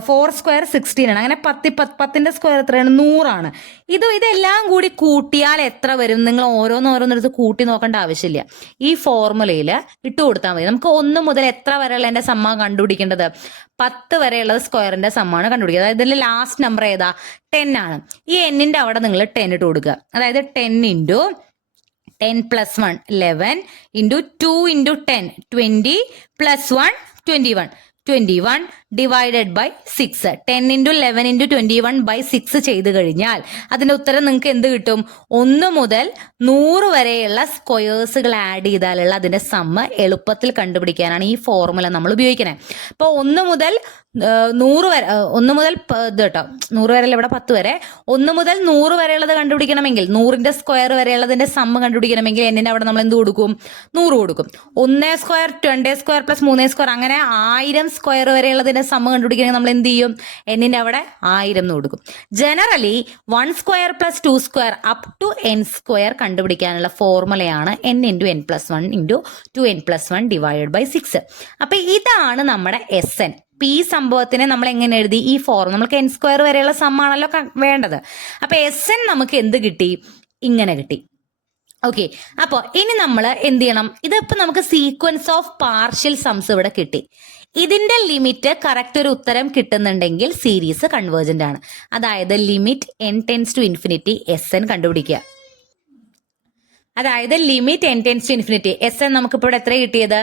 4 സ്ക്വയർ 16 ആണ്. അങ്ങനെ 10ന്റെ സ്ക്വയർ എത്രയാണ്? 100 ആണ്. ഇതെല്ലാം കൂടി കൂട്ടിയാൽ എത്ര വരും? നിങ്ങൾ ഓരോന്നോരോന്നെടുത്ത് കൂട്ടി നോക്കേണ്ട ആവശ്യമില്ല. ഈ ഫോർമുലയിൽ ഇട്ട് കൊടുത്താൽ മതി. നമുക്ക് 1 മുതൽ എത്ര വരെയുള്ള എൻ്റെ സമ്മ കണ്ടുപിടിക്കേണ്ടത്? 10 വരെയുള്ളത് സ്ക്വയറിന്റെ സമ്മാണ് കണ്ടുപിടിക്കുക. അതായത് ഇതിൽ ലാസ്റ്റ് നമ്പർ ഏതാ? 10 ആണ്. ഈ എന്നിന്റെ അവിടെ നിങ്ങൾ 10 ഇട്ട് കൊടുക്കുക. അതായത് 10 into 10 plus 1 11 into 2 into 10 20 plus 1 21 divided by 6. 10 into 11 into 21 by 6 ചെയ്ത് കഴിഞ്ഞാൽ അതിന്റെ ഉത്തരം നിങ്ങൾക്ക് എന്ത് കിട്ടും? 1 മുതൽ 100 വരെയുള്ള സ്ക്വയേഴ്സുകൾ ആഡ് ചെയ്താലുള്ള അതിന്റെ സമ്മ് എളുപ്പത്തിൽ കണ്ടുപിടിക്കാനാണ് ഈ ഫോർമുല നമ്മൾ ഉപയോഗിക്കുന്നത്. അപ്പോൾ 1 മുതൽ 100 വരെ, 1 മുതൽ ഇത് കേട്ടോ 100 വരെ, ഇവിടെ 10 വരെ, 1 മുതൽ 100 വരെയുള്ളത് കണ്ടുപിടിക്കണമെങ്കിൽ 100ന്റെ സ്ക്വയർ വരെയുള്ളതിന്റെ സമ്മ് കണ്ടുപിടിക്കണമെങ്കിൽ എന്നിന്റെ അവിടെ നമ്മൾ എന്ത് കൊടുക്കും? 100 കൊടുക്കും. 1 സ്ക്വയർ 2 സ്ക്വയർ പ്ലസ് 3 സ്ക്വയർ അങ്ങനെ 1000 സ്ക്വയർ വരെയുള്ളതിന്റെ സമ്മ് കണ്ടുപിടിക്കണമെങ്കിൽ നമ്മൾ എന്ത് ചെയ്യും? എന്നിന്റെ അവിടെ 1000 എന്ന് കൊടുക്കും. Generally 1 square plus 2 square up to n square കണ്ടുപിടിക്കാനുള്ള ഫോർമുലയാണ് n into n plus 1 into 2n plus 1 divided by 6. അപ്പൊ ഇതാണ് നമ്മുടെ SN. ഈ സംഭവത്തിനെ നമ്മൾ എങ്ങനെ എഴുതി? ഈ ഫോർമുല നമുക്ക് n സ്ക്വയർ വരെയുള്ള സമ്മാണല്ലോ വേണ്ടത്. അപ്പൊ SN നമുക്ക് എന്ത് കിട്ടി? ഇങ്ങനെ കിട്ടി. ഓക്കെ, അപ്പോൾ ഇനി നമ്മൾ എന്ത് ചെയ്യണം? ഇതിപ്പോ നമുക്ക് സീക്വൻസ് ഓഫ് പാർഷ്യൽ സംസ് ഇവിടെ കിട്ടി. ഇതിന്റെ ലിമിറ്റ് കറക്റ്റ് ഒരു ഉത്തരം കിട്ടുന്നുണ്ടെങ്കിൽ സീരീസ് കൺവേർജന്റ് ആണ്. അതായത് limit n tends to infinity SN കണ്ടുപിടിക്കുക. അതായത് limit n tends to infinity SN നമുക്കിപ്പോൾ ഇവിടെ എത്ര കിട്ടിയത്?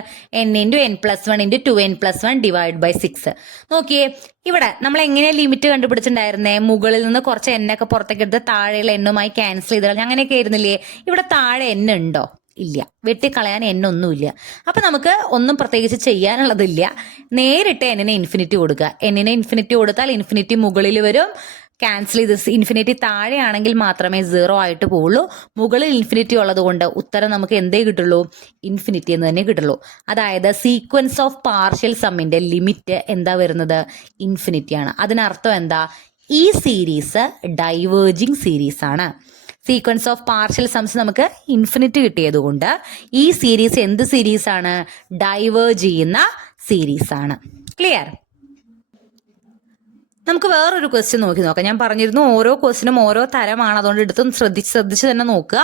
n into n plus 1 into 2n plus 1 divide by 6. നോക്കിയേ, ഇവിടെ നമ്മൾ എങ്ങനെയാ ലിമിറ്റ് കണ്ടുപിടിച്ചിട്ടുണ്ടായിരുന്നേ? മുകളിൽ നിന്ന് കുറച്ച് n ഒക്കെ പുറത്തേക്ക് എടുത്ത് താഴെയുള്ള എണ്ണുമായി ക്യാൻസൽ ചെയ്ത് അങ്ങനെയൊക്കെ ആയിരുന്നില്ലേ? ഇവിടെ താഴെ n ഉണ്ടോ? ഇല്ല. വെട്ടിക്കളയാൻ n ഒന്നുമില്ല. അപ്പൊ നമുക്ക് ഒന്നും പ്രത്യേകിച്ച് ചെയ്യാനുള്ളതില്ല. നേരിട്ട് n-നെ ഇൻഫിനിറ്റി കൊടുക്കുക. n-നെ ഇൻഫിനിറ്റി കൊടുത്താൽ ഇൻഫിനിറ്റി മുകളിൽ വരും. ക്യാൻസൽ ചെയ്ത് ഇൻഫിനിറ്റി താഴെയാണെങ്കിൽ മാത്രമേ 0 ആയിട്ട് പോവുള്ളൂ. മുകളിൽ ഇൻഫിനിറ്റി ഉള്ളത് കൊണ്ട് ഉത്തരം നമുക്ക് എന്തേ കിട്ടുള്ളൂ? ഇൻഫിനിറ്റി എന്ന് തന്നെ കിട്ടുള്ളൂ. അതായത് സീക്വൻസ് ഓഫ് പാർഷ്യൽ സമ്മിന്റെ ലിമിറ്റ് എന്താ വരുന്നത്? ഇൻഫിനിറ്റി ആണ്. അതിനർത്ഥം എന്താ? ഈ സീരീസ് ഡൈവേർജിങ് സീരീസ് ആണ്. സീക്വൻസ് ഓഫ് പാർഷ്യൽ സംസ് നമുക്ക് ഇൻഫിനിറ്റി കിട്ടിയത് കൊണ്ട് ഈ സീരീസ് എന്ത് സീരീസ് ആണ്? ഡൈവേർജ് ചെയ്യുന്ന സീരീസ് ആണ്. ക്ലിയർ? നമുക്ക് വേറൊരു ക്വസ്റ്റ്യൻ നോക്കാം. ഞാൻ പറഞ്ഞിരുന്നു ഓരോ ക്വസ്റ്റ്യനും ഓരോ തരമാണ്, അതുകൊണ്ട് എടുത്തും ശ്രദ്ധിച്ച് തന്നെ നോക്കുക.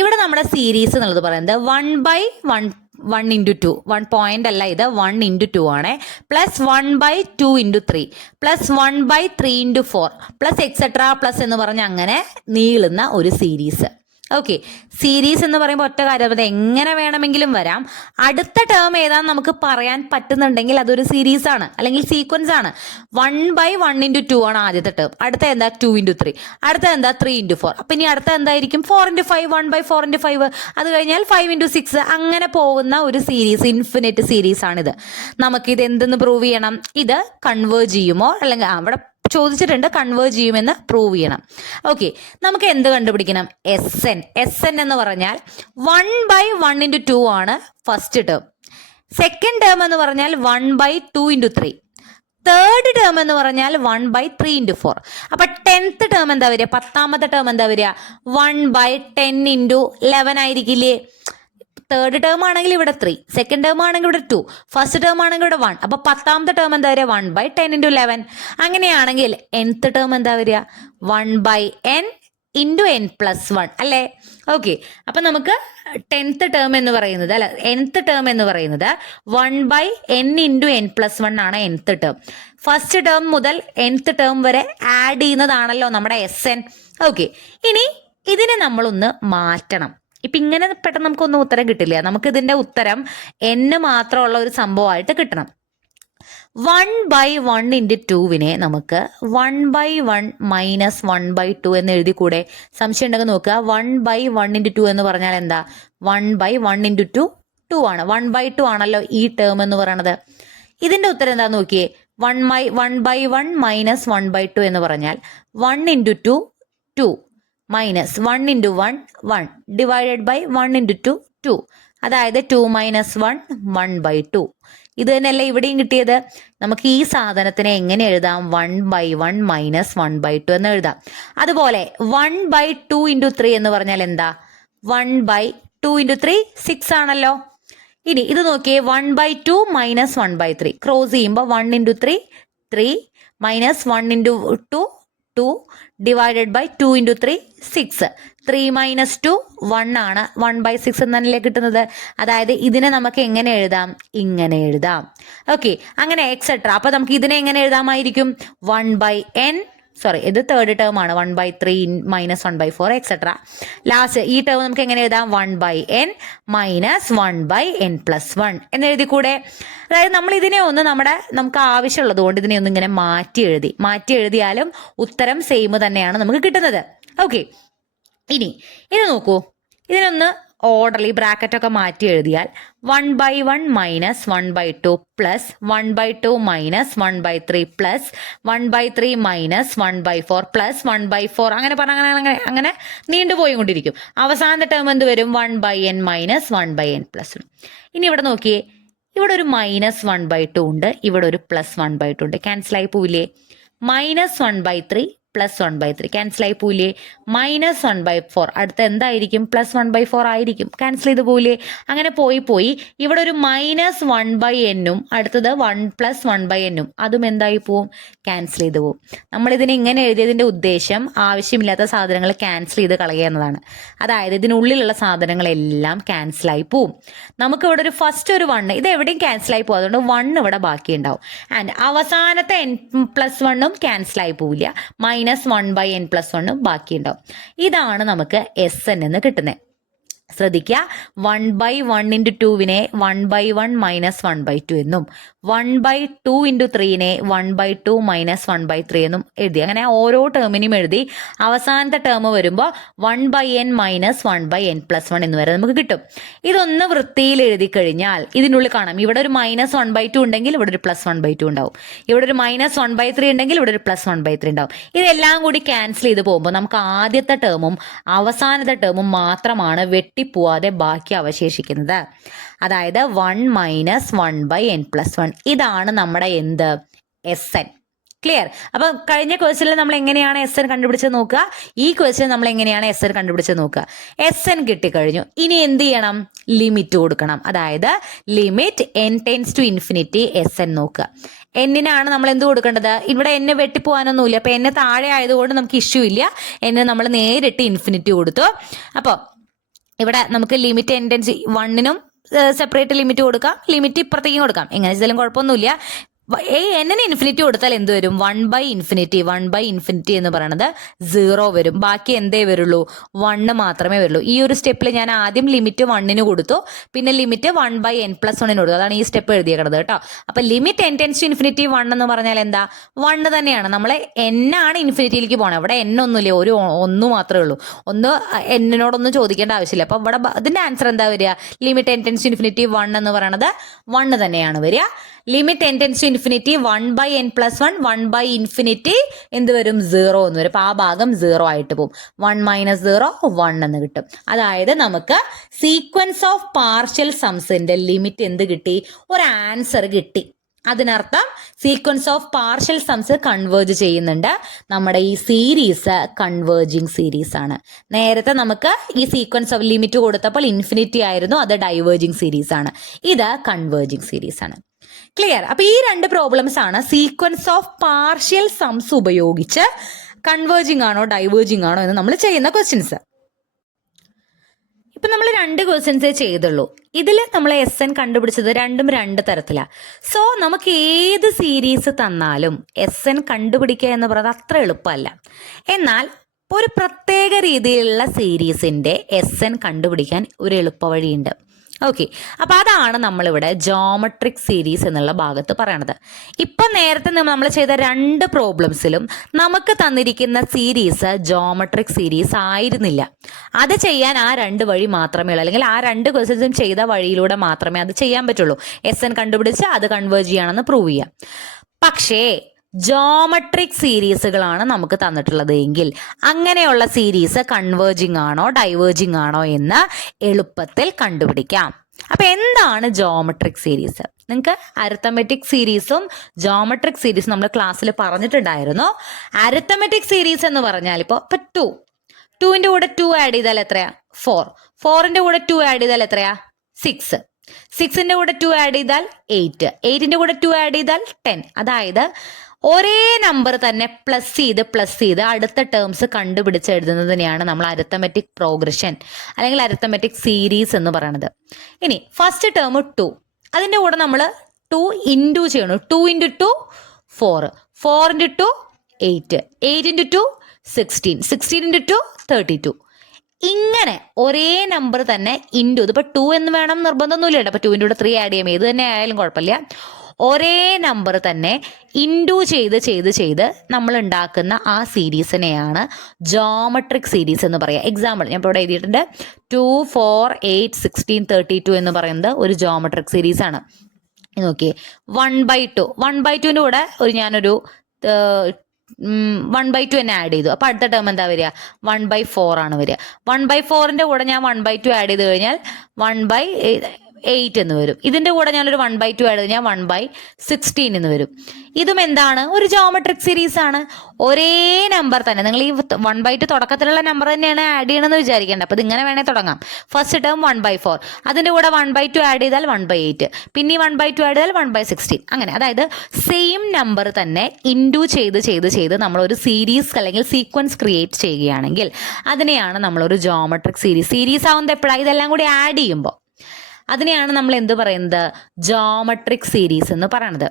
ഇവിടെ നമ്മുടെ സീരീസ് എന്നുള്ളത് പറയുന്നത് 1/1 ഇൻറ്റു 2, 1 പോയിന്റ് അല്ല, ഇത് 1 ഇൻറ്റു 2 ആണ്, plus 1/2 into 3 plus 1/3 into 4 plus etcetera plus എന്ന് പറഞ്ഞ് അങ്ങനെ നീളുന്ന ഒരു സീരീസ്. ഓക്കെ, സീരീസ് എന്ന് പറയുമ്പോൾ ഒറ്റ കാര്യം, അത് എങ്ങനെ വേണമെങ്കിലും വരാം. അടുത്ത ടേം ഏതാന്ന് നമുക്ക് പറയാൻ പറ്റുന്നുണ്ടെങ്കിൽ അതൊരു സീരീസ് ആണ് അല്ലെങ്കിൽ സീക്വൻസ് ആണ്. 1/1 ഇൻറ്റു 2 ആണ് ആദ്യത്തെ ടേം. അടുത്ത എന്താ? 2 ഇൻറ്റു 3. അടുത്ത എന്താ? 3 ഇൻറ്റു 4. അപ്പൊ ഇനി അടുത്ത എന്തായിരിക്കും? 4 ഇൻറ്റു 5, 1/4 ഇൻറ്റു 5. അത് കഴിഞ്ഞാൽ 5 ഇൻറ്റു 6. അങ്ങനെ പോകുന്ന ഒരു സീരീസ്, ഇൻഫിനിറ്റ് സീരീസ് ആണിത്. നമുക്കിത് എന്തെന്ന് പ്രൂവ് ചെയ്യണം? ഇത് കൺവേർജ് ചെയ്യുമോ, അല്ലെങ്കിൽ അവിടെ ചോദിച്ചിട്ടുണ്ട് കൺവേർജ് ചെയ്യുമെന്ന് പ്രൂവ് ചെയ്യണം. ഓക്കെ, നമുക്ക് എന്ത് കണ്ടുപിടിക്കണം? SN എന്ന് പറഞ്ഞാൽ 1/1 ഇൻറ്റു 2 ആണ് ഫസ്റ്റ് ടേം. സെക്കൻഡ് ടേം എന്ന് പറഞ്ഞാൽ 1/2 ഇൻറ്റു 3. തേർഡ് ടേം എന്ന് പറഞ്ഞാൽ 1/3 ഇൻറ്റു 4. അപ്പൊ 10th ടേം എന്താ വരിക? 10ാമത്തെ ടേം എന്താ വരിക? 1/10 ഇൻറ്റു 11 ആയിരിക്കില്ലേ? തേർഡ് ടേം ആണെങ്കിൽ ഇവിടെ 3, സെക്കൻഡ് ടേം ആണെങ്കിൽ ഇവിടെ 2, ഫസ്റ്റ് ടേം ആണെങ്കിൽ ഇവിടെ 1. അപ്പൊ 10ാമത്തെ ടേം എന്താ വരിക? 1/10 ഇൻറ്റു 11. അങ്ങനെയാണെങ്കിൽ nth ടേം എന്താ വരിക? 1/n ഇൻറ്റു n പ്ലസ് 1 അല്ലേ? ഓക്കെ, അപ്പൊ നമുക്ക് 10th ടേം എന്ന് പറയുന്നത്, അല്ല nth ടേം എന്ന് പറയുന്നത് 1/n ഇൻറ്റു n പ്ലസ് 1 ആണ് nth ടേം. ഫസ്റ്റ് ടേം മുതൽ nth ടേം വരെ ആഡ് ചെയ്യുന്നതാണല്ലോ നമ്മുടെ SN. ഓക്കെ, ഇനി ഇതിനെ നമ്മളൊന്ന് മാറ്റണം. ഇപ്പം ഇങ്ങനെ പെട്ടെന്ന് നമുക്കൊന്നും ഉത്തരം കിട്ടില്ല. നമുക്ക് ഇതിന്റെ ഉത്തരം n മാത്രമുള്ള ഒരു സംഭവമായിട്ട് കിട്ടണം. 1/1 ഇൻറ്റു 2വിനെ നമുക്ക് 1/1 മൈനസ് 1/2 എന്ന് എഴുതി കൂടെ? സംശയം ഉണ്ടെങ്കിൽ നോക്കുക. 1/1 ഇൻറ്റു 2 എന്ന് പറഞ്ഞാൽ എന്താ? 1/1 ഇൻറ്റു 2 ആണ്. 1/2 ആണല്ലോ ഈ ടേം എന്ന് പറയണത്. ഇതിന്റെ ഉത്തരം എന്താ നോക്കിയേ? 1/1 മൈനസ് 1/2 എന്ന് പറഞ്ഞാൽ 1 into 2 2 minus 1 into 1 1 divided by 1 into 2 2, അതായത് 2 മൈനസ് 1 1/2. ഇത് തന്നെയല്ലേ ഇവിടെയും കിട്ടിയത്. നമുക്ക് ഈ സാധനത്തിനെ എങ്ങനെ എഴുതാം? 1/1 മൈനസ് 1/2 എന്ന് എഴുതാം. അതുപോലെ 1/2 ഇൻറ്റു 3 എന്ന് പറഞ്ഞാൽ എന്താ? 1/2 ഇൻറ്റു 3 6 ആണല്ലോ. ഇനി ഇത് നോക്കിയേ, 1/2 മൈനസ് 1/3 ക്രോസ് ചെയ്യുമ്പോൾ 1 into 3 3 minus 1 into 2 2 divided by 2 into 3 6. 3 minus 2 1 ആണ്. 1/6 എന്നല്ലേ കിട്ടുന്നത്. അതായത് ഇതിനെ നമുക്ക് എങ്ങനെ എഴുതാം? ഇങ്ങനെ എഴുതാം. ഓക്കെ, അങ്ങനെ എക്സെട്ര. അപ്പൊ നമുക്ക് ഇതിനെ എങ്ങനെ എഴുതാമായിരിക്കും? 1/n, സോറി ഇത് തേർഡ് ടേം ആണ്, 1/3 മൈനസ് 1/4 എക്സെട്ര. ലാസ്റ്റ് ഈ ടേം നമുക്ക് എങ്ങനെ എഴുതാം? 1/n മൈനസ് 1/n പ്ലസ് 1 എന്ന് എഴുതിക്കൂടെ? അതായത് നമ്മൾ ഇതിനെ ഒന്ന് നമുക്ക് ആവശ്യമുള്ളത് കൊണ്ട് ഇതിനെ ഒന്ന് ഇങ്ങനെ മാറ്റി എഴുതിയാലും ഉത്തരം സെയിം തന്നെയാണ് നമുക്ക് കിട്ടുന്നത്. ഓക്കെ, ഇനി ഇത് നോക്കൂ, ഇതിനൊന്ന് ഓർഡർലി ബ്രാക്കറ്റൊക്കെ മാറ്റി എഴുതിയാൽ 1/1 minus 1/2 plus 1/2 minus 1/3 plus 1/3 minus 1/4 plus 1/4 അങ്ങനെ പറഞ്ഞ അങ്ങനെ നീണ്ടുപോയി കൊണ്ടിരിക്കും. അവസാനത്തെ ടേം എന്ത് വരും? 1/n minus 1/n plus 1. ഇനി ഇവിടെ നോക്കിയേ, ഇവിടെ ഒരു മൈനസ് 1/2 ഉണ്ട്, ഇവിടെ ഒരു പ്ലസ് 1/2 ഉണ്ട്. ക്യാൻസൽ ആയി പോവില്ലേ? മൈനസ് 1/3 പ്ലസ് 1/3 ക്യാൻസൽ ആയി പോയില്ലേ? മൈനസ് 1/4 അടുത്ത എന്തായിരിക്കും? പ്ലസ് 1/4 ആയിരിക്കും. ക്യാൻസൽ ചെയ്ത് പോയില്ലേ? അങ്ങനെ പോയി ഇവിടെ ഒരു മൈനസ് 1/n അടുത്തത് 1 പ്ലസ് 1/n അതും എന്തായി പോവും? ക്യാൻസൽ ചെയ്ത് പോവും. നമ്മളിതിനെ ഇങ്ങനെ എഴുതിയതിന്റെ ഉദ്ദേശം ആവശ്യമില്ലാത്ത സാധനങ്ങൾ ക്യാൻസൽ ചെയ്ത് കളയുക എന്നതാണ്. അതായത് ഇതിനുള്ളിലുള്ള സാധനങ്ങളെല്ലാം ക്യാൻസൽ ആയി പോവും. നമുക്ക് ഇവിടെ ഒരു ഫസ്റ്റ് ഒരു 1 ഇത് എവിടെയും ക്യാൻസൽ ആയി പോകും, അതുകൊണ്ട് 1 ഇവിടെ ബാക്കി ഉണ്ടാവും. ആൻഡ് അവസാനത്തെ n+1 ക്യാൻസൽ ആയി പോവില്ല, മൈനസ് 1/n പ്ലസ് 1 ബാക്കി ഉണ്ടാവും. ഇതാണ് നമുക്ക് SN എന്ന് കിട്ടുന്നത്. ശ്രദ്ധിക്കുക, 1/1 ഇൻറ്റു 2വിനെ 1/1 മൈനസ് 1/2 എന്നും 1/2 ഇൻറ്റു 3നെ 1/2 മൈനസ് 1/3 എന്നും എഴുതി. അങ്ങനെ ഓരോ ടേമിനും എഴുതി അവസാനത്തെ ടേം വരുമ്പോൾ 1/n മൈനസ് 1/n പ്ലസ് 1 എന്ന് വരെ നമുക്ക് കിട്ടും. ഇതൊന്ന് വൃത്തിയിൽ എഴുതി കഴിഞ്ഞാൽ ഇതിനുള്ളിൽ കാണാം, ഇവിടെ ഒരു മൈനസ് 1/2 ഉണ്ടെങ്കിൽ ഇവിടെ ഒരു പ്ലസ് 1/2 ഉണ്ടാവും, ഇവിടെ ഒരു മൈനസ് 1/3 ഉണ്ടെങ്കിൽ ഇവിടെ ഒരു പ്ലസ് 1/3 ഉണ്ടാവും. ഇതെല്ലാം കൂടി ക്യാൻസൽ ചെയ്ത് പോകുമ്പോൾ നമുക്ക് ആദ്യത്തെ ടേമും അവസാനത്തെ ടേമും മാത്രമാണ് വെട്ടിപ്പോവാതെ ബാക്കി അവശേഷിക്കുന്നത്. അതായത് 1 മൈനസ് 1/n പ്ലസ് 1 ഇതാണ് നമ്മുടെ എന്ത്? SN. ക്ലിയർ? അപ്പൊ കഴിഞ്ഞ ക്വസ്റ്റ്യനിൽ നമ്മൾ എങ്ങനെയാണ് SN കണ്ടുപിടിച്ചത് നോക്കുക, ഈ ക്വസ്റ്റ്യൻ നമ്മൾ എങ്ങനെയാണ് SN കണ്ടുപിടിച്ചത് നോക്കുക. SN കിട്ടിക്കഴിഞ്ഞു, ഇനി എന്ത് ചെയ്യണം? ലിമിറ്റ് കൊടുക്കണം. അതായത് limit n tends to infinity SN നോക്കുക. എന്നിനാണ് നമ്മൾ എന്ത് കൊടുക്കേണ്ടത്? ഇവിടെ n വെട്ടിപ്പോവാനൊന്നുമില്ല, അപ്പൊ n താഴെ ആയതുകൊണ്ട് നമുക്ക് ഇഷ്യൂ ഇല്ല. n നമ്മൾ നേരിട്ട് ഇൻഫിനിറ്റി കൊടുത്തു. അപ്പോൾ ഇവിടെ നമുക്ക് ലിമിറ്റ് n ടെൻസ് 1നും സെപ്പറേറ്റ് ലിമിറ്റ് കൊടുക്കാം, ലിമിറ്റ് ഇപ്പുറത്തേക്കും കൊടുക്കാം, എങ്ങനെ ചെയ്താലും കുഴപ്പമൊന്നുമില്ല. എന്നിന് ഇൻഫിനിറ്റി കൊടുത്താൽ എന്ത് വരും? 1/ഇൻഫിനിറ്റി എന്ന് പറയുന്നത് 0 വരും. ബാക്കി എന്തേ വരുള്ളൂ? 1 മാത്രമേ വരുള്ളൂ. ഈ ഒരു സ്റ്റെപ്പിൽ ഞാൻ ആദ്യം ലിമിറ്റ് 1ന് കൊടുത്തു, പിന്നെ ലിമിറ്റ് 1/n പ്ലസ് 1ന് കൊടുത്തു. അതാണ് ഈ സ്റ്റെപ്പ് എഴുതിയേക്കുന്നത് കേട്ടോ. അപ്പൊ limit n tends to infinity 1 എന്ന് പറഞ്ഞാൽ എന്താ? 1 തന്നെയാണ്. നമ്മളെ n ആണ് ഇൻഫിനിറ്റിയിലേക്ക് പോകണം. ഇവിടെ n ഒന്നുമില്ല, ഒരു 1 മാത്രമേ ഉള്ളൂ. n-നോടൊന്നും ചോദിക്കേണ്ട ആവശ്യമില്ല. അപ്പൊ ഇവിടെ ഇതിന്റെ ആൻസർ എന്താ വരിക? Limit n tends to infinity 1 എന്ന് പറയുന്നത് 1 തന്നെയാണ് വരിക. Limit n tends to infinity 1/n plus 1 1/ഇൻഫിനിറ്റി എന്ത് വരും? 0 എന്ന് വരും. അപ്പൊ ആ ഭാഗം 0 ആയിട്ട് പോകും. 1 മൈനസ് 0 1 എന്ന് കിട്ടും. അതായത് നമുക്ക് സീക്വൻസ് ഓഫ് പാർഷ്യൽ സംസിന്റെ ലിമിറ്റ് എന്ത് കിട്ടി? ഒരു ആൻസർ കിട്ടി. അതിനർത്ഥം sequence of partial sums converge ചെയ്യുന്നുണ്ട്. നമ്മുടെ ഈ സീരീസ് കൺവേർജിങ് സീരീസ് ആണ്. നേരത്തെ നമുക്ക് ഈ സീക്വൻസ് ഓഫ് ലിമിറ്റ് കൊടുത്തപ്പോൾ ഇൻഫിനിറ്റി ആയിരുന്നു, അത് ഡൈവേർജിങ് സീരീസ് ആണ്. ഇത് കൺവേർജിങ് സീരീസ് ആണ്. ക്ലിയർ? അപ്പൊ ഈ രണ്ട് പ്രോബ്ലംസ് ആണ് സീക്വൻസ് ഓഫ് പാർഷ്യൽ സംസ് ഉപയോഗിച്ച് കൺവേർജിങ് ആണോ ഡൈവേർജിങ് ആണോ എന്ന് നമ്മൾ ചെയ്യുന്ന ക്വസ്റ്റ്യൻസ്. ഇപ്പൊ നമ്മൾ 2 ക്വസ്റ്റ്യൻസേ ചെയ്തുള്ളൂ. ഇതിൽ നമ്മൾ SN കണ്ടുപിടിച്ചത് രണ്ടും 2 തരത്തിലാണ്. സോ നമുക്ക് ഏത് സീരീസ് തന്നാലും SN കണ്ടുപിടിക്കുക എന്ന് പറയുന്നത് അത്ര എളുപ്പമല്ല. എന്നാൽ ഒരു പ്രത്യേക രീതിയിലുള്ള സീരീസിന്റെ SN കണ്ടുപിടിക്കാൻ ഒരു എളുപ്പ വഴിയുണ്ട്. ഓക്കെ, അപ്പൊ അതാണ് നമ്മളിവിടെ ജോമെട്രിക് സീരീസ് എന്നുള്ള ഭാഗത്ത് പറയണത്. ഇപ്പൊ നേരത്തെ നമ്മൾ ചെയ്ത 2 പ്രോബ്ലംസിലും നമുക്ക് തന്നിരിക്കുന്ന സീരീസ് ജോമെട്രിക് സീരീസ് ആയിരുന്നില്ല. അത് ചെയ്യാൻ ആ 2 വഴി മാത്രമേ ഉള്ളൂ, അല്ലെങ്കിൽ ആ 2 ക്വസ്റ്റ്യൻസും ചെയ്ത വഴിയിലൂടെ മാത്രമേ അത് ചെയ്യാൻ പറ്റുള്ളൂ. SN കണ്ടുപിടിച്ച് അത് കൺവേർജ് ചെയ്യണമെന്ന് പ്രൂവ് ചെയ്യാം. പക്ഷേ ജോമെട്രിക് സീരീസുകളാണ് നമുക്ക് തന്നിട്ടുള്ളത് എങ്കിൽ അങ്ങനെയുള്ള സീരീസ് കൺവേർജിങ് ആണോ ഡൈവേർജിങ് ആണോ എന്ന് എളുപ്പത്തിൽ കണ്ടുപിടിക്കാം. അപ്പൊ എന്താണ് ജോമെട്രിക് സീരീസ്? നിങ്ങൾക്ക് അരിത്തമെറ്റിക് സീരീസും ജോമെട്രിക് സീരീസും നമ്മൾ ക്ലാസ്സിൽ പറഞ്ഞിട്ടുണ്ടായിരുന്നു. അരിത്തമെറ്റിക് സീരീസ് എന്ന് പറഞ്ഞാൽ ഇപ്പോൾ 2ന്റെ കൂടെ 2 ആഡ് ചെയ്താൽ എത്രയാ? 4. 4ന്റെ കൂടെ 2 ആഡ് ചെയ്താൽ എത്രയാ? 6. 6ന്റെ കൂടെ 2 ആഡ് ചെയ്താൽ 8. 8ന്റെ കൂടെ 2 ആഡ് ചെയ്താൽ 10. അതായത് ഒരേ നമ്പർ തന്നെ പ്ലസ് ചെയ്ത് അടുത്ത ടേംസ് കണ്ടുപിടിച്ച് എഴുതുന്നതിനെയാണ് നമ്മൾ അരിത്തമെറ്റിക് പ്രോഗ്രഷൻ അല്ലെങ്കിൽ അരിത്തമെറ്റിക് സീരീസ് എന്ന് പറയുന്നത്. ഇനി ഫസ്റ്റ് ടേം 2, അതിൻ്റെ കൂടെ നമ്മൾ 2 ഇൻറ്റു ചെയ്യണം. 2 × 2 4, 4 × 2 8, 8 × 2 16, 16 × 2 32. ഇങ്ങനെ ഒരേ നമ്പർ തന്നെ ഇൻറ്റു, ഇതിപ്പോൾ 2 എന്ന് വേണം നിർബന്ധമൊന്നുമില്ല കേട്ടോ. അപ്പോൾ 2ൻ്റെ കൂടെ 3 ആഡ് ചെയ്യാം, ഏത് തന്നെ ആയാലും കുഴപ്പമില്ല. ഒരേ നമ്പർ തന്നെ ഇൻറ്റു ചെയ്ത് നമ്മൾ ഉണ്ടാക്കുന്ന ആ സീരീസിനെയാണ് ജോമെട്രിക് സീരീസ് എന്ന് പറയുക. എക്സാമ്പിൾ ഞാൻ ഇപ്പോൾ ഇവിടെ എഴുതിയിട്ടുണ്ട്. 2, 4, 8, 16, 32 എന്ന് പറയുന്നത് ഒരു ജോമെട്രിക് സീരീസാണ്. നോക്കിയേ, 1/2. 1/2ൻ്റെ കൂടെ ഞാനൊരു 1/2 തന്നെ ആഡ് ചെയ്തു. അപ്പോൾ അടുത്ത ടേം എന്താ വരിക? 1/4 ആണ് വരിക. 1/4ൻ്റെ കൂടെ ഞാൻ 1/2 ആഡ് ചെയ്ത് കഴിഞ്ഞാൽ 1/8 എന്ന് വരും. ഇതിൻ്റെ കൂടെ ഞാനൊരു 1/2 ആഡ് ചെയ്ത് കഴിഞ്ഞാൽ 1/16 എന്ന് വരും. ഇതും എന്താണ്? ഒരു ജോമെട്രിക് സീരീസ് ആണ്. ഒരേ നമ്പർ തന്നെ, നിങ്ങൾ ഈ 1/2 തുടക്കത്തിലുള്ള നമ്പർ തന്നെയാണ് ആഡ് ചെയ്യണമെന്ന് വിചാരിക്കേണ്ട. അപ്പോൾ ഇതിങ്ങനെ വേണേൽ തുടങ്ങാം. ഫസ്റ്റ് ടേം 1/4, അതിൻ്റെ കൂടെ 1/2 ആഡ് ചെയ്താൽ 1/8, പിന്നെ 1/2 ആഡ് ചെയ്താൽ 1/16. അങ്ങനെ, അതായത് സെയിം നമ്പർ തന്നെ ഇൻറ്റു ചെയ്ത് നമ്മളൊരു സീരീസ് അല്ലെങ്കിൽ സീക്വൻസ് ക്രിയേറ്റ് ചെയ്യുകയാണെങ്കിൽ അതിനെയാണ് നമ്മളൊരു ജോമെട്രിക് സീരീസ് ആവുന്നത് എപ്പോഴാണ്? ഇതെല്ലാം കൂടി ആഡ് ചെയ്യുമ്പോൾ. അതിനെയാണ് നമ്മൾ എന്ത് പറയുന്നത്? ജോമെട്രിക് സീരീസ് എന്ന് പറയുന്നത്.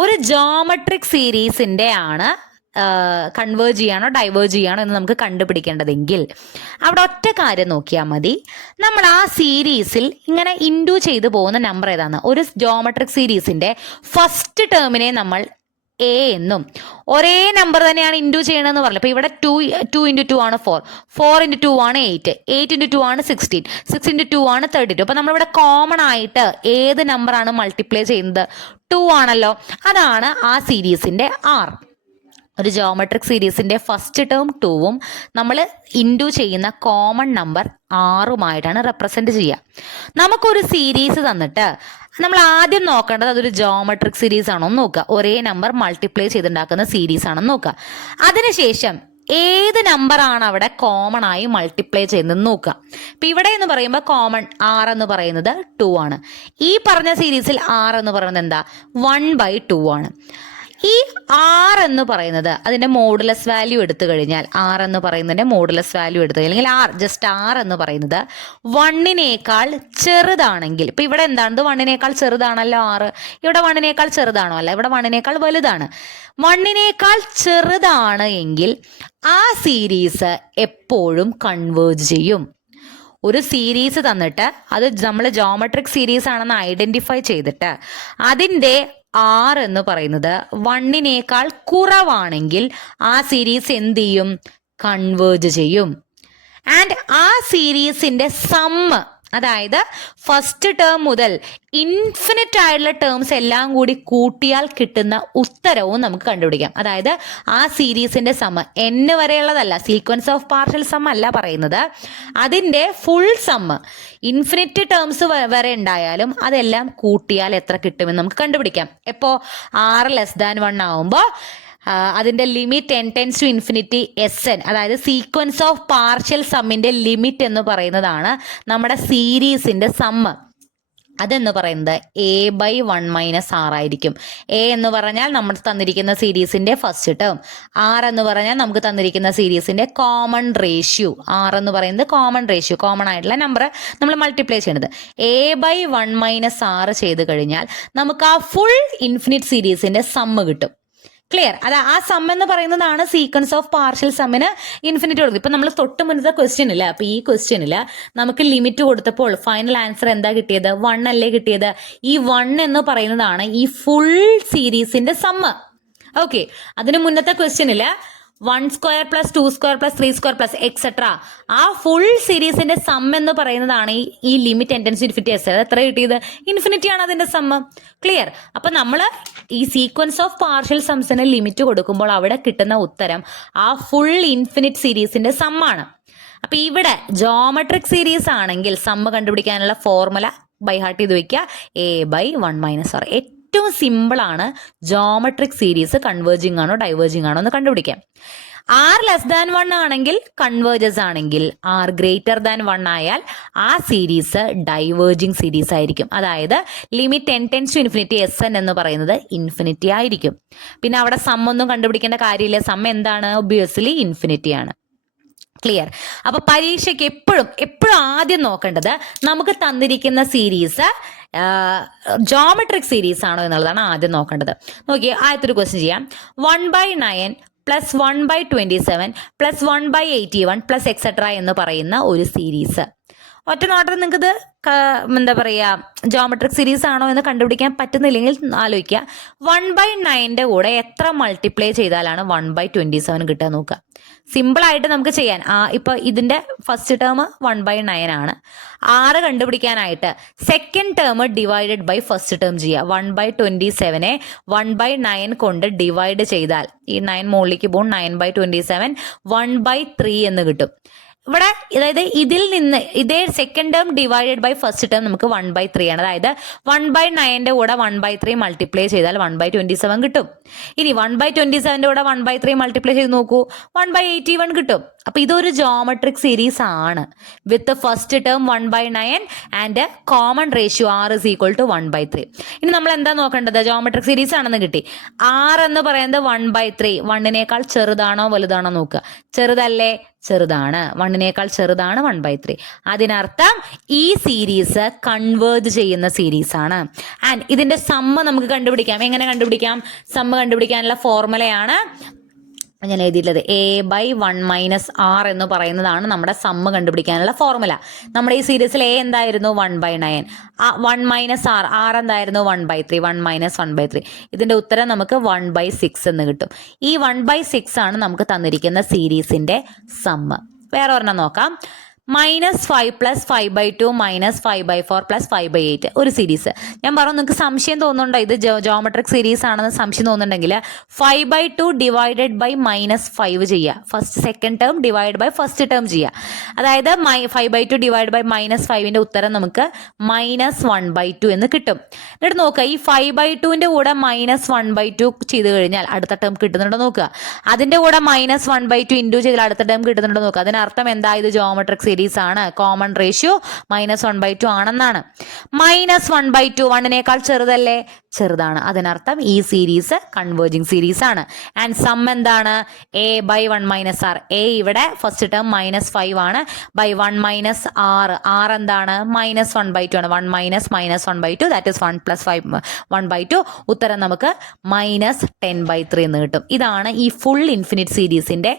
ഒരു ജോമെട്രിക് സീരീസിൻ്റെ ആണ് കൺവേർജ് ചെയ്യാനോ ഡൈവേർജ് ചെയ്യാനോ എന്ന് നമുക്ക് കണ്ടുപിടിക്കേണ്ടതെങ്കിൽ അവിടെ ഒറ്റ കാര്യം നോക്കിയാൽ മതി. നമ്മൾ ആ സീരീസിൽ ഇങ്ങനെ ഇൻറ്റു ചെയ്തു പോകുന്ന നമ്പർ ഏതാണ്? ഒരു ജോമെട്രിക് സീരീസിൻ്റെ ഫസ്റ്റ് ടേമിനെ നമ്മൾ എ എന്നും ഒരേ നമ്പർ തന്നെയാണ് ഇൻറ്റു ചെയ്യണമെന്ന് പറഞ്ഞത്. അപ്പോൾ ഇവിടെ 2 × 2 ആണ് 4, 4 × 2 ആണ് 8, 8 × 2 ആണ് 16, 6 × 2 ആണ് 32. അപ്പോൾ നമ്മളിവിടെ കോമൺ ആയിട്ട് ഏത് നമ്പറാണ് മൾട്ടിപ്ലൈ ചെയ്യുന്നത്? 2 ആണല്ലോ. അതാണ് ആ സീരീസിൻ്റെ R. ഒരു ജോമെട്രിക് സീരീസിൻ്റെ ഫസ്റ്റ് ടേം 2ഉം നമ്മൾ ഇൻറ്റു ചെയ്യുന്ന കോമൺ നമ്പർ 6ഉമായിട്ടാണ് റെപ്രസെൻറ്റ് ചെയ്യുക. നമുക്കൊരു സീരീസ് തന്നിട്ട് നമ്മൾ ആദ്യം നോക്കേണ്ടത് അതൊരു ജോമെട്രിക് സീരീസ് ആണോ എന്ന് നോക്കുക. ഒരേ നമ്പർ മൾട്ടിപ്ലൈ ചെയ്തുണ്ടാക്കുന്ന സീരീസ് ആണെന്ന് നോക്കുക. അതിനുശേഷം ഏത് നമ്പറാണ് അവിടെ കോമൺ ആയി മൾട്ടിപ്ലൈ ചെയ്യുന്നത് നോക്കുക. ഇപ്പം ഇവിടെ എന്ന് പറയുമ്പോൾ കോമൺ R എന്ന് പറയുന്നത് 2 ആണ്. ഈ പറഞ്ഞ സീരീസിൽ R എന്ന് പറയുന്നത് എന്താ? 1/2 ആണ്. ഈ R എന്ന് പറയുന്നത് അതിൻ്റെ മോഡുലസ് വാല്യൂ എടുത്തു കഴിഞ്ഞാൽ, R എന്ന് പറയുന്നതിൻ്റെ മോഡുലസ് വാല്യൂ എടുത്തു അല്ലെങ്കിൽ ജസ്റ്റ് R എന്ന് പറയുന്നത് 1നേക്കാൾ ചെറുതാണെങ്കിൽ, ഇപ്പം ഇവിടെ എന്താണ്? 1നേക്കാൾ ചെറുതാണല്ലോ R. ഇവിടെ 1നേക്കാൾ ചെറുതാണോ? അല്ല, ഇവിടെ 1നേക്കാൾ വലുതാണ്. 1നേക്കാൾ ചെറുതാണ് എങ്കിൽ ആ സീരീസ് എപ്പോഴും കൺവേർജ് ചെയ്യും. ഒരു സീരീസ് തന്നിട്ട് അത് നമ്മൾ ജോമെട്രിക് സീരീസ് ആണെന്ന് ഐഡൻറ്റിഫൈ ചെയ്തിട്ട് അതിൻ്റെ R എന്ന് പറയുന്നത് 1നേക്കാൾ കുറവാണെങ്കിൽ ആ സീരീസ് എന്ത് ചെയ്യും? കൺവേർജ് ചെയ്യും. ആൻഡ് ആ സീരീസിൻ്റെ സമ്മ്, അതായത് ഫസ്റ്റ് ടേം മുതൽ ഇൻഫിനിറ്റ് ആയിട്ടുള്ള ടേംസ് എല്ലാം കൂടി കൂട്ടിയാൽ കിട്ടുന്ന ഉത്തരവും നമുക്ക് കണ്ടുപിടിക്കാം. അതായത് ആ സീരീസിൻ്റെ സമ്മ് n വരെയുള്ളതല്ല, സീക്വൻസ് ഓഫ് പാർഷ്യൽ സം അല്ല പറയുന്നത്, അതിൻ്റെ ഫുൾ സമ്മ് ഇൻഫിനിറ്റ് ടേംസ് വരെ ഉണ്ടായാലും അതെല്ലാം കൂട്ടിയാൽ എത്ര കിട്ടുമെന്ന് നമുക്ക് കണ്ടുപിടിക്കാം. എപ്പോൾ R<1 ആവുമ്പോൾ അതിൻ്റെ ലിമിറ്റ് n → ∞ Sn, അതായത് സീക്വൻസ് ഓഫ് പാർഷ്യൽ സമ്മിൻ്റെ ലിമിറ്റ് എന്ന് പറയുന്നതാണ് നമ്മുടെ സീരീസിൻ്റെ സമ്മ്. അതെന്ന് പറയുന്നത് a/1 - R ആയിരിക്കും. a എന്ന് പറഞ്ഞാൽ നമ്മൾ തന്നിരിക്കുന്ന സീരീസിൻ്റെ ഫസ്റ്റ് ടേം, R എന്ന് പറഞ്ഞാൽ നമുക്ക് തന്നിരിക്കുന്ന സീരീസിൻ്റെ കോമൺ റേഷ്യോ. R എന്ന് പറയുന്നത് കോമൺ റേഷ്യോ, കോമൺ ആയിട്ടുള്ള നമ്പർ നമ്മൾ മൾട്ടിപ്ലൈ ചെയ്യുന്നത്. a/1 - R ചെയ്ത് കഴിഞ്ഞാൽ നമുക്ക് ആ ഫുൾ ഇൻഫിനിറ്റ് സീരീസിൻ്റെ സമ്മ് കിട്ടും. ക്ലിയർ? ആ സം എന്ന് പറയുന്നതാണ് സീക്വൻസ് ഓഫ് പാർഷ്യൽ സമ്മിന് ഇൻഫിനിറ്റ് കൊടുക്കും. ഇപ്പം നമ്മൾ തൊട്ട് മുന്നത്തെ ക്വസ്റ്റ്യൻ ഇല്ല, അപ്പോൾ ഈ ക്വസ്റ്റ്യനിൽ നമുക്ക് ലിമിറ്റ് കൊടുത്തപ്പോൾ ഫൈനൽ ആൻസർ എന്താ കിട്ടിയത്? 1 അല്ലേ കിട്ടിയത്? ഈ 1 എന്ന് പറയുന്നതാണ് ഈ ഫുൾ സീരീസിന്റെ സമ്മ്. ഓക്കെ, അതിന് മുന്നത്തെ ക്വസ്റ്റ്യനിൽ 1² + 2² + 3² എക്സെട്ര ആ ഫുൾ സീരീസിന്റെ സം എന്ന് പറയുന്നതാണ് ഈ ലിമിറ്റ് n → ∞ S. എത്ര കിട്ടിയത്? ഇൻഫിനിറ്റി ആണ് അതിന്റെ സമ്മ്. ക്ലിയർ? അപ്പം നമ്മൾ ഈ സീക്വൻസ് ഓഫ് പാർഷ്യൽ സംസിന് ലിമിറ്റ് കൊടുക്കുമ്പോൾ അവിടെ കിട്ടുന്ന ഉത്തരം ആ ഫുൾ ഇൻഫിനിറ്റ് സീരീസിന്റെ സമ്മാണ്. അപ്പൊ ഇവിടെ ജോമെട്രിക് സീരീസ് ആണെങ്കിൽ സമ്മ് കണ്ടുപിടിക്കാനുള്ള ഫോർമുല ബൈ ഹാർട്ട് ചെയ്ത് വെക്കുക, a/1 - r. ഏറ്റവും സിമ്പിൾ ആണ് ജോമെട്രിക് സീരീസ് കൺവേർജിങ് ആണോ ഡൈവേർജിങ് ആണോ എന്ന് കണ്ടുപിടിക്കാം. r 1 ആണെങ്കിൽ കൺവേർജസ് ആണെങ്കിൽ r 1 ആയാൽ ആ സീരീസ് ഡൈവേർജിങ് സീരീസ് ആയിരിക്കും. അതായത് ലിമിറ്റ് n → Sn എന്ന് പറയുന്നത് ഇൻഫിനിറ്റി ആയിരിക്കും. പിന്നെ അവിടെ സം ഒന്നും കണ്ടുപിടിക്കേണ്ട കാര്യമില്ല. സം എന്താണ്? ഒബ്വിയസ്ലി ഇൻഫിനിറ്റി ആണ്. ക്ലിയർ? അപ്പൊ പരീക്ഷയ്ക്ക് എപ്പോഴും ആദ്യം നോക്കേണ്ടത് നമുക്ക് തന്നിരിക്കുന്ന സീരീസ് ജോമെട്രിക് സീരീസ് ആണോ എന്നുള്ളതാണ് ആദ്യം നോക്കേണ്ടത്. നോക്കിയേ, ആദ്യത്തെ ക്വസ്റ്റ്യൻ ചെയ്യാം. 1/9 + 1/27 + 1/81 + എക്സെട്ര എന്ന് പറയുന്ന ഒരു സീരീസ്. ഒറ്റ നോട്ടത്തിൽ നിങ്ങൾക്ക് ഇത് എന്താ പറയുക ജോമെട്രിക് സീരീസ് ആണോ എന്ന് കണ്ടുപിടിക്കാൻ പറ്റുന്നില്ലെങ്കിൽ ആലോചിക്കുക. 1/9 കൂടെ എത്ര മൾട്ടിപ്ലൈ ചെയ്താലാണ് 1/27 കിട്ടുക നോക്കുക. സിമ്പിളായിട്ട് നമുക്ക് ചെയ്യാൻ. ഇപ്പൊ ഇതിന്റെ ഫസ്റ്റ് ടേം 1/9 ആണ്. 6 കണ്ടുപിടിക്കാനായിട്ട് second term divided by first term ചെയ്യുക. 1/27 1/9 കൊണ്ട് ഡിവൈഡ് ചെയ്താൽ ഈ 9 മുകളിലേക്ക് പോകും. 9/27 1/3 എന്ന് കിട്ടും. ഇവിടെ അതായത് ഇതിൽ നിന്ന് ഇതേ second term divided by first term നമുക്ക് 1/3 ആണ്. അതായത് 1/9 കൂടെ 1/3 മൾട്ടിപ്ലൈ ചെയ്താൽ 1/27 കിട്ടും. ഇനി 1/27 കൂടെ 1/3 മൾട്ടിപ്ലൈ ചെയ്ത് നോക്കൂ, 1/81 കിട്ടും. അപ്പൊ ഇതൊരു ജോമെട്രിക് സീരീസ് ആണ് with first term 1/9 and common ratio r = 1/3. ഇനി നമ്മൾ എന്താ നോക്കേണ്ടത്? ജോമെട്രിക് സീരീസ് ആണെന്ന് കിട്ടി. r എന്ന് പറയുന്നത് 1/3 1നേക്കാൾ ചെറുതാണോ വലുതാണോ നോക്കുക. ചെറുതല്ലേ? ചെറുതാണ്. 1നേക്കാൾ ചെറുതാണ് 1/3. അതിനർത്ഥം ഈ സീരീസ് കൺവേർജ് ചെയ്യുന്ന സീരീസ് ആണ്. ആൻഡ് ഇതിന്റെ സമ്മ് നമുക്ക് കണ്ടുപിടിക്കാം. എങ്ങനെ കണ്ടുപിടിക്കാം? സമ്മ് കണ്ടുപിടിക്കാനുള്ള ഫോർമുലയാണ് ഞാൻ എഴുതിയിട്ടുള്ളത്. a/1 - r എന്ന് പറയുന്നതാണ് നമ്മുടെ സമ്മ് കണ്ടുപിടിക്കാനുള്ള ഫോർമുല. നമ്മുടെ ഈ സീരീസിൽ a എന്തായിരുന്നു? 1/9. 1 - r എന്തായിരുന്നു? 1/3. 1 - 1/3. ഇതിന്റെ ഉത്തരം നമുക്ക് 1/6 എന്ന് കിട്ടും. ഈ 1/6 ആണ് നമുക്ക് തന്നിരിക്കുന്ന സീരീസിന്റെ സമ്മ്. വേറെ ഒരെണ്ണം നോക്കാം. -5 + 5/2 - 5/4 + 5/8 ഒരു സീരീസ്. ഞാൻ പറഞ്ഞു നിങ്ങൾക്ക് സംശയം തോന്നുന്നുണ്ടോ ഇത് ജോമെട്രിക് സീരീസ് ആണെന്ന് സംശയം തോന്നുന്നുണ്ടെങ്കിൽ 5/2 ഡിവൈഡഡ് ബൈ -5 ചെയ്യുക. Second term divide by first term ചെയ്യുക. അതായത് 5/2 ഡിവൈഡ് ബൈ -5ന്റെ ഉത്തരം നമുക്ക് -1/2 എന്ന് കിട്ടും. എന്നിട്ട് നോക്കുക, ഈ 5/2ന്റെ കൂടെ -1/2 ചെയ്ത് കഴിഞ്ഞാൽ അടുത്ത ടേം കിട്ടുന്നുണ്ടോ നോക്കുക. അതിന്റെ കൂടെ -1/2 ഇൻറ്റു ചെയ്താൽ അടുത്ത ടേം കിട്ടുന്നുണ്ടോ നോക്കുക. അതിനർത്ഥം എന്താ? ഇത് ജോമെട്രിക് സീരീസ് ആണ്. കോമൺ റേഷ്യോ -1/2 ആണെന്നാണ്. -1/2 1നേക്കാൾ ചെറുതല്ലേ? ചെറുതാണ്. അതിനർത്ഥം ഈ സീരീസ് കൺവേർജിങ് സീരീസ് ആണ്. ആൻഡ് സം എന്താണ്? a/1 - r. a ഇവിടെ ഫസ്റ്റ് ടേം -5 ആണ്. By 1 - r. r എന്താണ്? -1/2 ആണ്. 1 - -1/2 ദാറ്റ് ഈസ് 1 + 5 1/2. ഉത്തരം നമുക്ക് -10/3 എന്ന് കിട്ടും. ഇതാണ് ഈ ഫുൾ ഇൻഫിനിറ്റ് സീരീസിന്റെ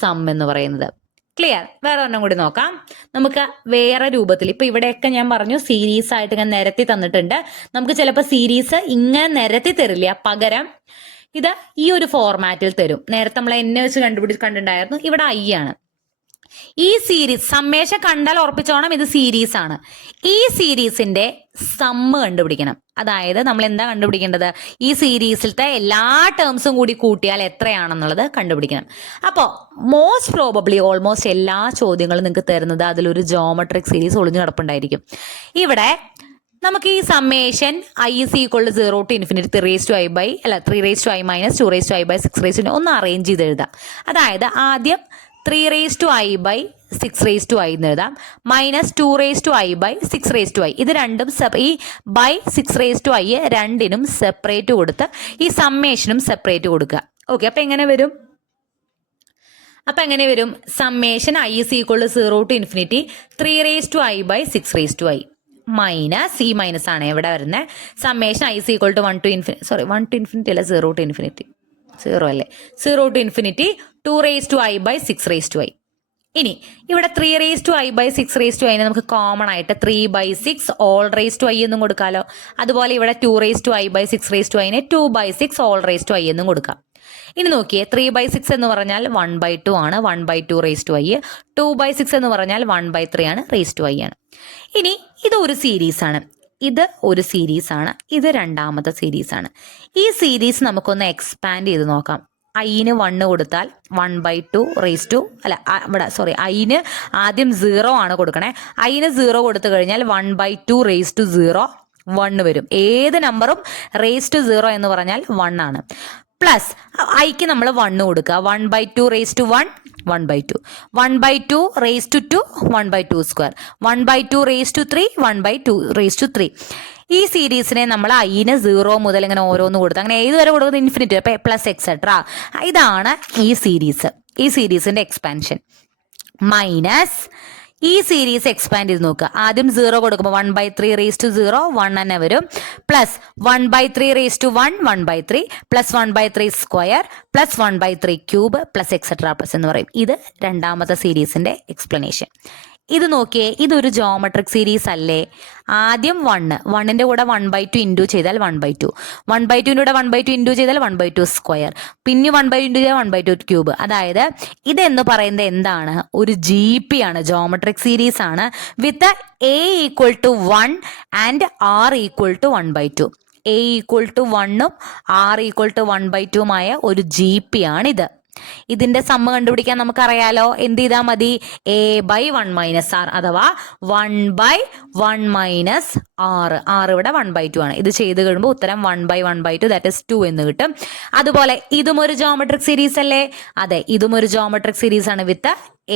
സം എന്ന് പറയുന്നത്. ക്ലിയർ? വേറെ ഒരെണ്ണം കൂടി നോക്കാം. നമുക്ക് വേറെ രൂപത്തിൽ ഇപ്പൊ ഇവിടെയൊക്കെ ഞാൻ പറഞ്ഞു സീരീസ് ആയിട്ട് ഞാൻ നിരത്തി തന്നിട്ടുണ്ട്. നമുക്ക് ചിലപ്പോൾ സീരീസ് ഇങ്ങനെ നിരത്തി തരില്ല, പകരം ഇത് ഈ ഒരു ഫോർമാറ്റിൽ തരും. നേരത്തെ നമ്മൾ എന്നെ വെച്ച് കണ്ടിട്ടുണ്ടായിരുന്നു. ഇവിടെ i ആണ്. ഈ സീരീസ് സമ്മേഷൻ കണ്ടാൽ ഉറപ്പിച്ചോണം ഇത് സീരീസ് ആണ്. ഈ സീരീസിന്റെ സമ്മ് കണ്ടുപിടിക്കണം. അതായത് നമ്മൾ എന്താ കണ്ടുപിടിക്കേണ്ടത്? ഈ സീരീസിലത്തെ എല്ലാ ടേംസും കൂടി കൂട്ടിയാൽ എത്രയാണെന്നുള്ളത് കണ്ടുപിടിക്കണം. അപ്പോൾ മോസ്റ്റ് പ്രോബബ്ലി ഓൾമോസ്റ്റ് എല്ലാ ചോദ്യങ്ങളും നിങ്ങൾക്ക് തരുന്നത് അതിലൊരു ജോമെട്രിക് സീരീസ് ഒളിഞ്ഞു കിടപ്പുണ്ടായിരിക്കും. ഇവിടെ നമുക്ക് ഈ summation i = 0 to ∞ 3i - 2i/6 ഒന്ന് അറേഞ്ച് ചെയ്ത് എഴുതാം. അതായത് ആദ്യം 3i/6 എന്ന് എഴുതാം. -2i/6 ഇത് രണ്ടും ഈ ബൈ 6 രണ്ടിനും സെപ്പറേറ്റ് കൊടുത്ത് ഈ സമ്മേഷനും സെപ്പറേറ്റ് കൊടുക്കുക. ഓക്കെ, അപ്പൊ എങ്ങനെ വരും? Summation i = 0 to ∞ 3i/6 minus ഈ മൈനസ് ആണ് ഇവിടെ വരുന്നത്. സമ്മേഷൻ i = 1 to ∞ അല്ല 0 to ∞ 0 അല്ലേ 0 to ∞ 2i/6. ഇനി ഇവിടെ 3i/6 നമുക്ക് കോമൺ ആയിട്ട് 3/6 all എന്നും കൊടുക്കാമല്ലോ. അതുപോലെ ഇവിടെ 2i/6 2/6 all എന്നും കൊടുക്കാം. ഇനി നോക്കിയേ, 3/6 എന്ന് പറഞ്ഞാൽ 1/2 ആണ്. 1/2 2/6 എന്ന് പറഞ്ഞാൽ 1/3 ആണ്. ആണ്. ഇനി ഇതൊരു സീരീസ് ആണ്. ഇത് ഒരു സീരീസാണ്, ഇത് രണ്ടാമത്തെ സീരീസാണ്. ഈ സീരീസ് നമുക്കൊന്ന് എക്സ്പാൻഡ് ചെയ്ത് നോക്കാം. ഐന് 1 കൊടുത്താൽ 1/2 റേസ് ടു ഐന് ആദ്യം 0 ആണ് കൊടുക്കണേ. ഐന് 0 കൊടുത്തു കഴിഞ്ഞാൽ 1/2 റേസ് ടു 0 1 വരും. ഏത് നമ്പറും റേസ് ടു 0 എന്ന് പറഞ്ഞാൽ 1 ആണ്. പ്ലസ് ഐക്ക് നമ്മൾ 1 കൊടുക്കുക. 1/2 raise to 1 1/2, 1/2 raise to 2 1/2 square, 1/2 raise to 3 1/2 raise to 3. ഈ സീരീസിനെ നമ്മൾ ഐന് 0 മുതൽ ഇങ്ങനെ ഓരോന്ന് കൊടുത്ത് അങ്ങനെ ഏത് വരെ കൊടുക്കുന്നത് ഇൻഫിനിറ്റി പ്ലസ് എക്സെട്ര. ഇതാണ് ഈ സീരീസിന്റെ എക്സ്പാൻഷൻ. മൈനസ് ഈ സീരീസ് എക്സ്പാൻഡ് ചെയ്ത് നോക്കുക. ആദ്യം 0 കൊടുക്കുമ്പോൾ 1/3 റേസ് ടു 0 1 തന്നെ വരും. Plus 1/3 raise to 1 1/3 plus 1/3 square plus 1/3 cube plus etcetera plus എന്ന് പറയും. ഇത് രണ്ടാമത്തെ സീരീസിന്റെ എക്സ്പ്ലനേഷൻ. ഇത് നോക്കിയേ, ഇതൊരു ജോമെട്രിക് സീരീസ് അല്ലേ? ആദ്യം 1ന്റെ കൂടെ 1/2 ഇൻറ്റു ചെയ്താൽ 1/2, 1/2ന്റെ കൂടെ 1/2 ഇൻറ്റു ചെയ്താൽ 1/2 സ്ക്വയർ, പിന്നെ 1/2 ഇൻറ്റു ചെയ്താൽ 1/2 ക്യൂബ്. അതായത് ഇതെന്ന് പറയുന്നത് എന്താണ്? ഒരു GP ആണ്, ജോമെട്രിക് സീരീസ് ആണ് വിത്ത് A = 1 and R = 1/2. A = 1ഉം R = 1/2മായ ഒരു GP ആണിത്. ഇതിന്റെ സമ്മ കണ്ടുപിടിക്കാൻ നമുക്കറിയാലോ. എന്ത് ചെയ്താൽ മതി? A/1 - R അഥവാ 1/1 - R. ഇവിടെ 1/2 ആണ്. ഇത് ചെയ്ത് കഴിയുമ്പോൾ ഉത്തരം 1/1/2 ദാറ്റ് ഈസ് 2 എന്ന് കിട്ടും. അതുപോലെ ഇതും ഒരു ജോമെട്രിക് സീരീസ് അല്ലേ? അതെ, ഇതും ഒരു ജോമെട്രിക് സീരീസ് ആണ് വിത്ത്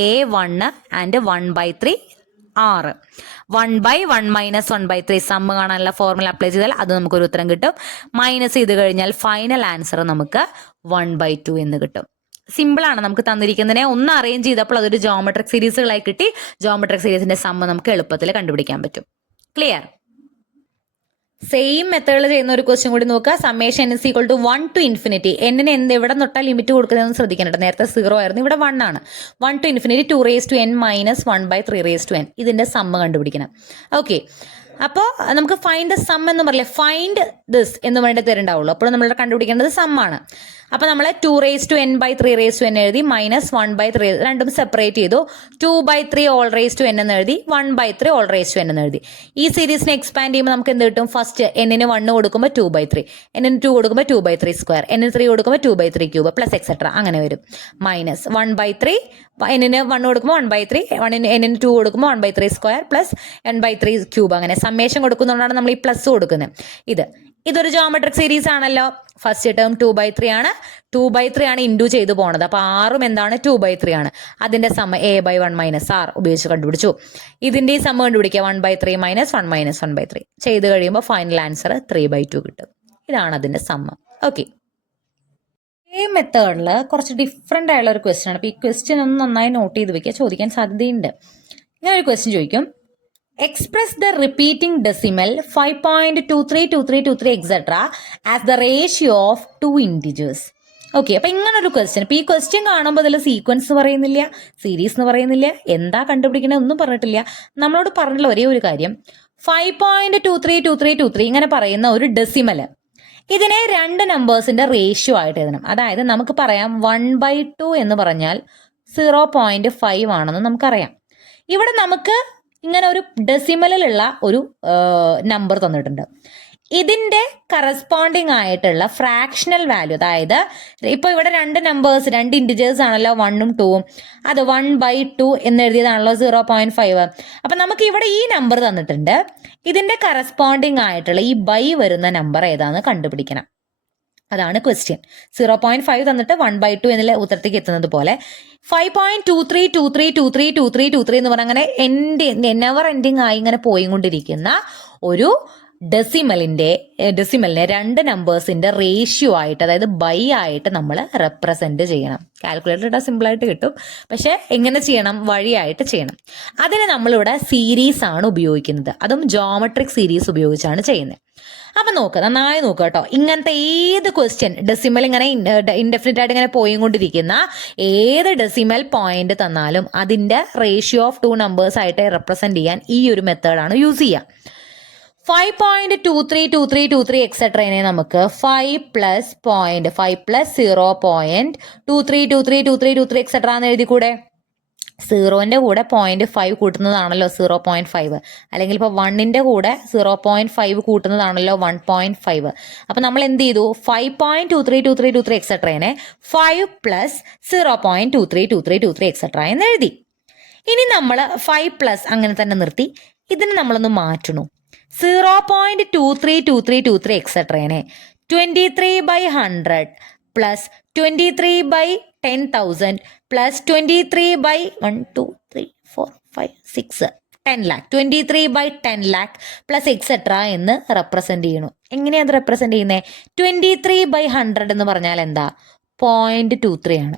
A1 ആൻഡ് 1/3 R. 1/1 - 1/3 സമ്മ് കാണാനുള്ള ഫോർമുല അപ്ലൈ ചെയ്താൽ അത് നമുക്കൊരു ഉത്തരം കിട്ടും. മൈനസ് ചെയ്ത് കഴിഞ്ഞാൽ ഫൈനൽ ആൻസർ നമുക്ക് 1/2 എന്ന് കിട്ടും. സിമ്പിൾ ആണ്. നമുക്ക് തന്നിരിക്കുന്നതിനെ ഒന്ന് അറേഞ്ച് ചെയ്തപ്പോൾ അതൊരു ജോമെട്രിക് സീരീസുകളായി കിട്ടി. ജോമെട്രിക് സീരീസിന്റെ സമ്മ് നമുക്ക് എളുപ്പത്തിൽ കണ്ടുപിടിക്കാൻ പറ്റും. ക്ലിയർ? സെയിം മെത്തേഡിൽ ചെയ്യുന്ന ഒരു ക്വസ്റ്റ്യൻ കൂടി നോക്കുക. Summation n = 1 to infinity. എന്നിന് എവിടെ തൊട്ടാൽ ലിമിറ്റ് കൊടുക്കുന്നതെന്ന് ശ്രദ്ധിക്കണം. നേരത്തെ 0 ആയിരുന്നു, ഇവിടെ 1 ആണ്. 1 to infinity 2 raised to n - 1/3 raised to n. ഇതിന്റെ സമ്മ് കണ്ടുപിടിക്കണം. ഓക്കെ, അപ്പോൾ നമുക്ക് ഫൈൻഡ് ദ സം എന്ന് പറയില്ലേ, ഫൈൻഡ് ദിസ് എന്ന് വേണ്ടി തരുന്നുണ്ടാവുള്ളൂ. അപ്പോൾ നമ്മൾ കണ്ടുപിടിക്കേണ്ടത് സമ്മാണ്. അപ്പോൾ നമ്മൾ 2 raised to n/3 raised to n എഴുതി, മൈനസ് 1/3 രണ്ടും സെപ്പറേറ്റ് ചെയ്തു. 2/3 all raised to n എന്ന് എഴുതി, 1/3 all raised to n എന്ന് എഴുതി. ഈ സീരീസിനെ എക്സ്പാൻഡ് ചെയ്യുമ്പോൾ നമുക്ക് എന്ത് കിട്ടും? ഫസ്റ്റ് n-ന് 1 കൊടുക്കുമ്പോൾ 2/3, n-ന് 2 കൊടുക്കുമ്പോൾ 2/3 സ്ക്വയർ, n-ന് 3 കൊടുക്കുമ്പോൾ 2/3 ക്യൂബ് പ്ലസ് എക്സെട്ര അങ്ങനെ വരും. മൈനസ് 1/3 n-ന് 1 കൊടുക്കുമ്പോൾ 1/3, n-ന് 2 കൊടുക്കുമ്പോൾ 1/3 സ്ക്വയർ പ്ലസ് n/3 ക്യൂബ്. അങ്ങനെ സമ്മേഷൻ കൊടുക്കുന്നതുകൊണ്ടാണ് നമ്മൾ ഈ പ്ലസ് കൊടുക്കുന്നത്. ഇതൊരു ജോമെട്രിക് സീരീസ് ആണല്ലോ. ഫസ്റ്റ് ടേം 2/3 ആണ്. 2/3 ആണ് ഇൻഡു ചെയ്തു പോണത്. അപ്പോൾ ആറും എന്താണ്? 2/3 ആണ്. അതിന്റെ സമ്മ A/1 - R ഉപയോഗിച്ച് കണ്ടുപിടിച്ചു. ഇതിന്റെ സമ്മ കണ്ടുപിടിക്കുക. 1/3 - 1 - 1/3 ചെയ്ത് കഴിയുമ്പോൾ ഫൈനൽ ആൻസർ 3/2 കിട്ടും. ഇതാണ് അതിന്റെ സമ്മ. ഓക്കെ, ഈ മെത്തേഡിൽ കുറച്ച് ഡിഫറെൻ്റ് ആയുള്ള ഒരു ക്വസ്റ്റ്യൻ ആണ്. അപ്പോൾ ഈ ക്വസ്റ്റ്യൻ ഒന്ന് നന്നായി നോട്ട് ചെയ്ത് വെക്കുക, ചോദിക്കാൻ സാധ്യതയുണ്ട്. ഇങ്ങനെ ഒരു ക്വസ്റ്റ്യൻ ചോദിക്കും, express the repeating decimal 5.232323 etc. as the ratio of two integers. Okay, അപ്പൊ ഇങ്ങനൊരു ക്വസ്റ്റ്യൻ. അപ്പൊ ഈ ക്വസ്റ്റ്യൻ കാണുമ്പോൾ അതിൽ സീക്വൻസ് പറയുന്നില്ല, സീരീസ് എന്ന് പറയുന്നില്ല, എന്താ കണ്ടുപിടിക്കണേ ഒന്നും പറഞ്ഞിട്ടില്ല. നമ്മളോട് പറഞ്ഞുള്ള ഒരേ ഒരു കാര്യം 5.232323 ഇങ്ങനെ പറയുന്ന ഒരു ഡെസിമല്, ഇതിനെ രണ്ട് നമ്പേഴ്സിന്റെ റേഷ്യോ ആയിട്ട് എഴുതണം. അതായത് നമുക്ക് പറയാം 1/2 എന്ന് പറഞ്ഞാൽ 0.5 ആണെന്ന് നമുക്കറിയാം. ഇവിടെ നമുക്ക് ഇങ്ങനെ ഒരു ഡെസിമലിലുള്ള ഒരു നമ്പർ തന്നിട്ടുണ്ട്. ഇതിന്റെ കറസ്പോണ്ടിങ് ആയിട്ടുള്ള ഫ്രാക്ഷണൽ വാല്യൂ, അതായത് ഇപ്പൊ ഇവിടെ രണ്ട് നമ്പേഴ്സ്, രണ്ട് ഇൻറ്റിജേഴ്സ് ആണല്ലോ 1ഉം 2ഉം. അത് 1/2 എന്ന് എഴുതിയതാണല്ലോ 0.5. അപ്പൊ നമുക്ക് ഇവിടെ ഈ നമ്പർ തന്നിട്ടുണ്ട്. ഇതിന്റെ കറസ്പോണ്ടിങ് ആയിട്ടുള്ള ഈ ബൈ വരുന്ന നമ്പർ ഏതാന്ന് കണ്ടുപിടിക്കണം. അതാണ് ക്വസ്റ്റ്യൻ. 0.5 തന്നിട്ട് 1/2 എന്നുള്ള ഉത്തരത്തേക്ക് എത്തുന്നത് പോലെ 5.2323232323 എന്ന് പറഞ്ഞാൽ അങ്ങനെ നെവർ എൻഡിങ് ആയി ഇങ്ങനെ പോയിക്കൊണ്ടിരിക്കുന്ന ഒരു ഡെസിമലിനെ രണ്ട് നമ്പേഴ്സിന്റെ റേഷ്യോ ആയിട്ട്, അതായത് ബൈ ആയിട്ട് നമ്മൾ റെപ്രസെന്റ് ചെയ്യണം. കാൽക്കുലേറ്റർ ഇട്ടാൽ സിമ്പിളായിട്ട് കിട്ടും, പക്ഷെ എങ്ങനെ ചെയ്യണം? വഴിയായിട്ട് ചെയ്യണം. അതിന് നമ്മളിവിടെ സീരീസ് ആണ് ഉപയോഗിക്കുന്നത്, അതും ജോമെട്രിക് സീരീസ് ഉപയോഗിച്ചാണ് ചെയ്യുന്നത്. അപ്പൊ നന്നായി നോക്കുക കേട്ടോ. ഇങ്ങനത്തെ ഏത് ക്വസ്റ്റ്യൻ ഡെസിമൽ ഇങ്ങനെ ഇൻഡെഫിനിറ്റ് ആയിട്ട് ഇങ്ങനെ പോയിക്കൊണ്ടിരിക്കുന്ന ഏത് ഡെസിമൽ പോയിന്റ് തന്നാലും അതിന്റെ റേഷ്യോ ഓഫ് 2 നമ്പേഴ്സ് ആയിട്ട് റെപ്രസെന്റ് ചെയ്യാൻ ഈ ഒരു മെത്തേഡാണ് യൂസ് ചെയ്യുക. 5.232323 എക്സെട്രനെ നമുക്ക് 5 + 0.23232323 എക്സെട്ര എന്ന് എഴുതിക്കൂടെ? സീറോൻ്റെ കൂടെ 0.5 കൂട്ടുന്നതാണല്ലോ 0.5, അല്ലെങ്കിൽ ഇപ്പോൾ 1ൻ്റെ കൂടെ 0.5 കൂട്ടുന്നതാണല്ലോ 1.5. അപ്പം നമ്മൾ എന്ത് ചെയ്തു, 5.232323 എക്സെട്രേനെ 5 പ്ലസ് 0.232323 എക്സെട്ര എന്ന് എഴുതി. ഇനി നമ്മൾ 5 പ്ലസ് അങ്ങനെ തന്നെ നിർത്തി. ഇതിന് നമ്മളൊന്ന് മാറ്റണു. 0.232323 എക്സെട്രേനെ 23/100 plus 23/10,000 plus 10 lakh 23/10 lakh plus etcetera എന്ന് റെപ്രസെന്റ് ചെയ്യണു. എങ്ങനെയാണ് അത് റെപ്രസെന്റ് ചെയ്യുന്നത്? 23/100 എന്ന് പറഞ്ഞാൽ എന്താ? 0.23 ആണ്.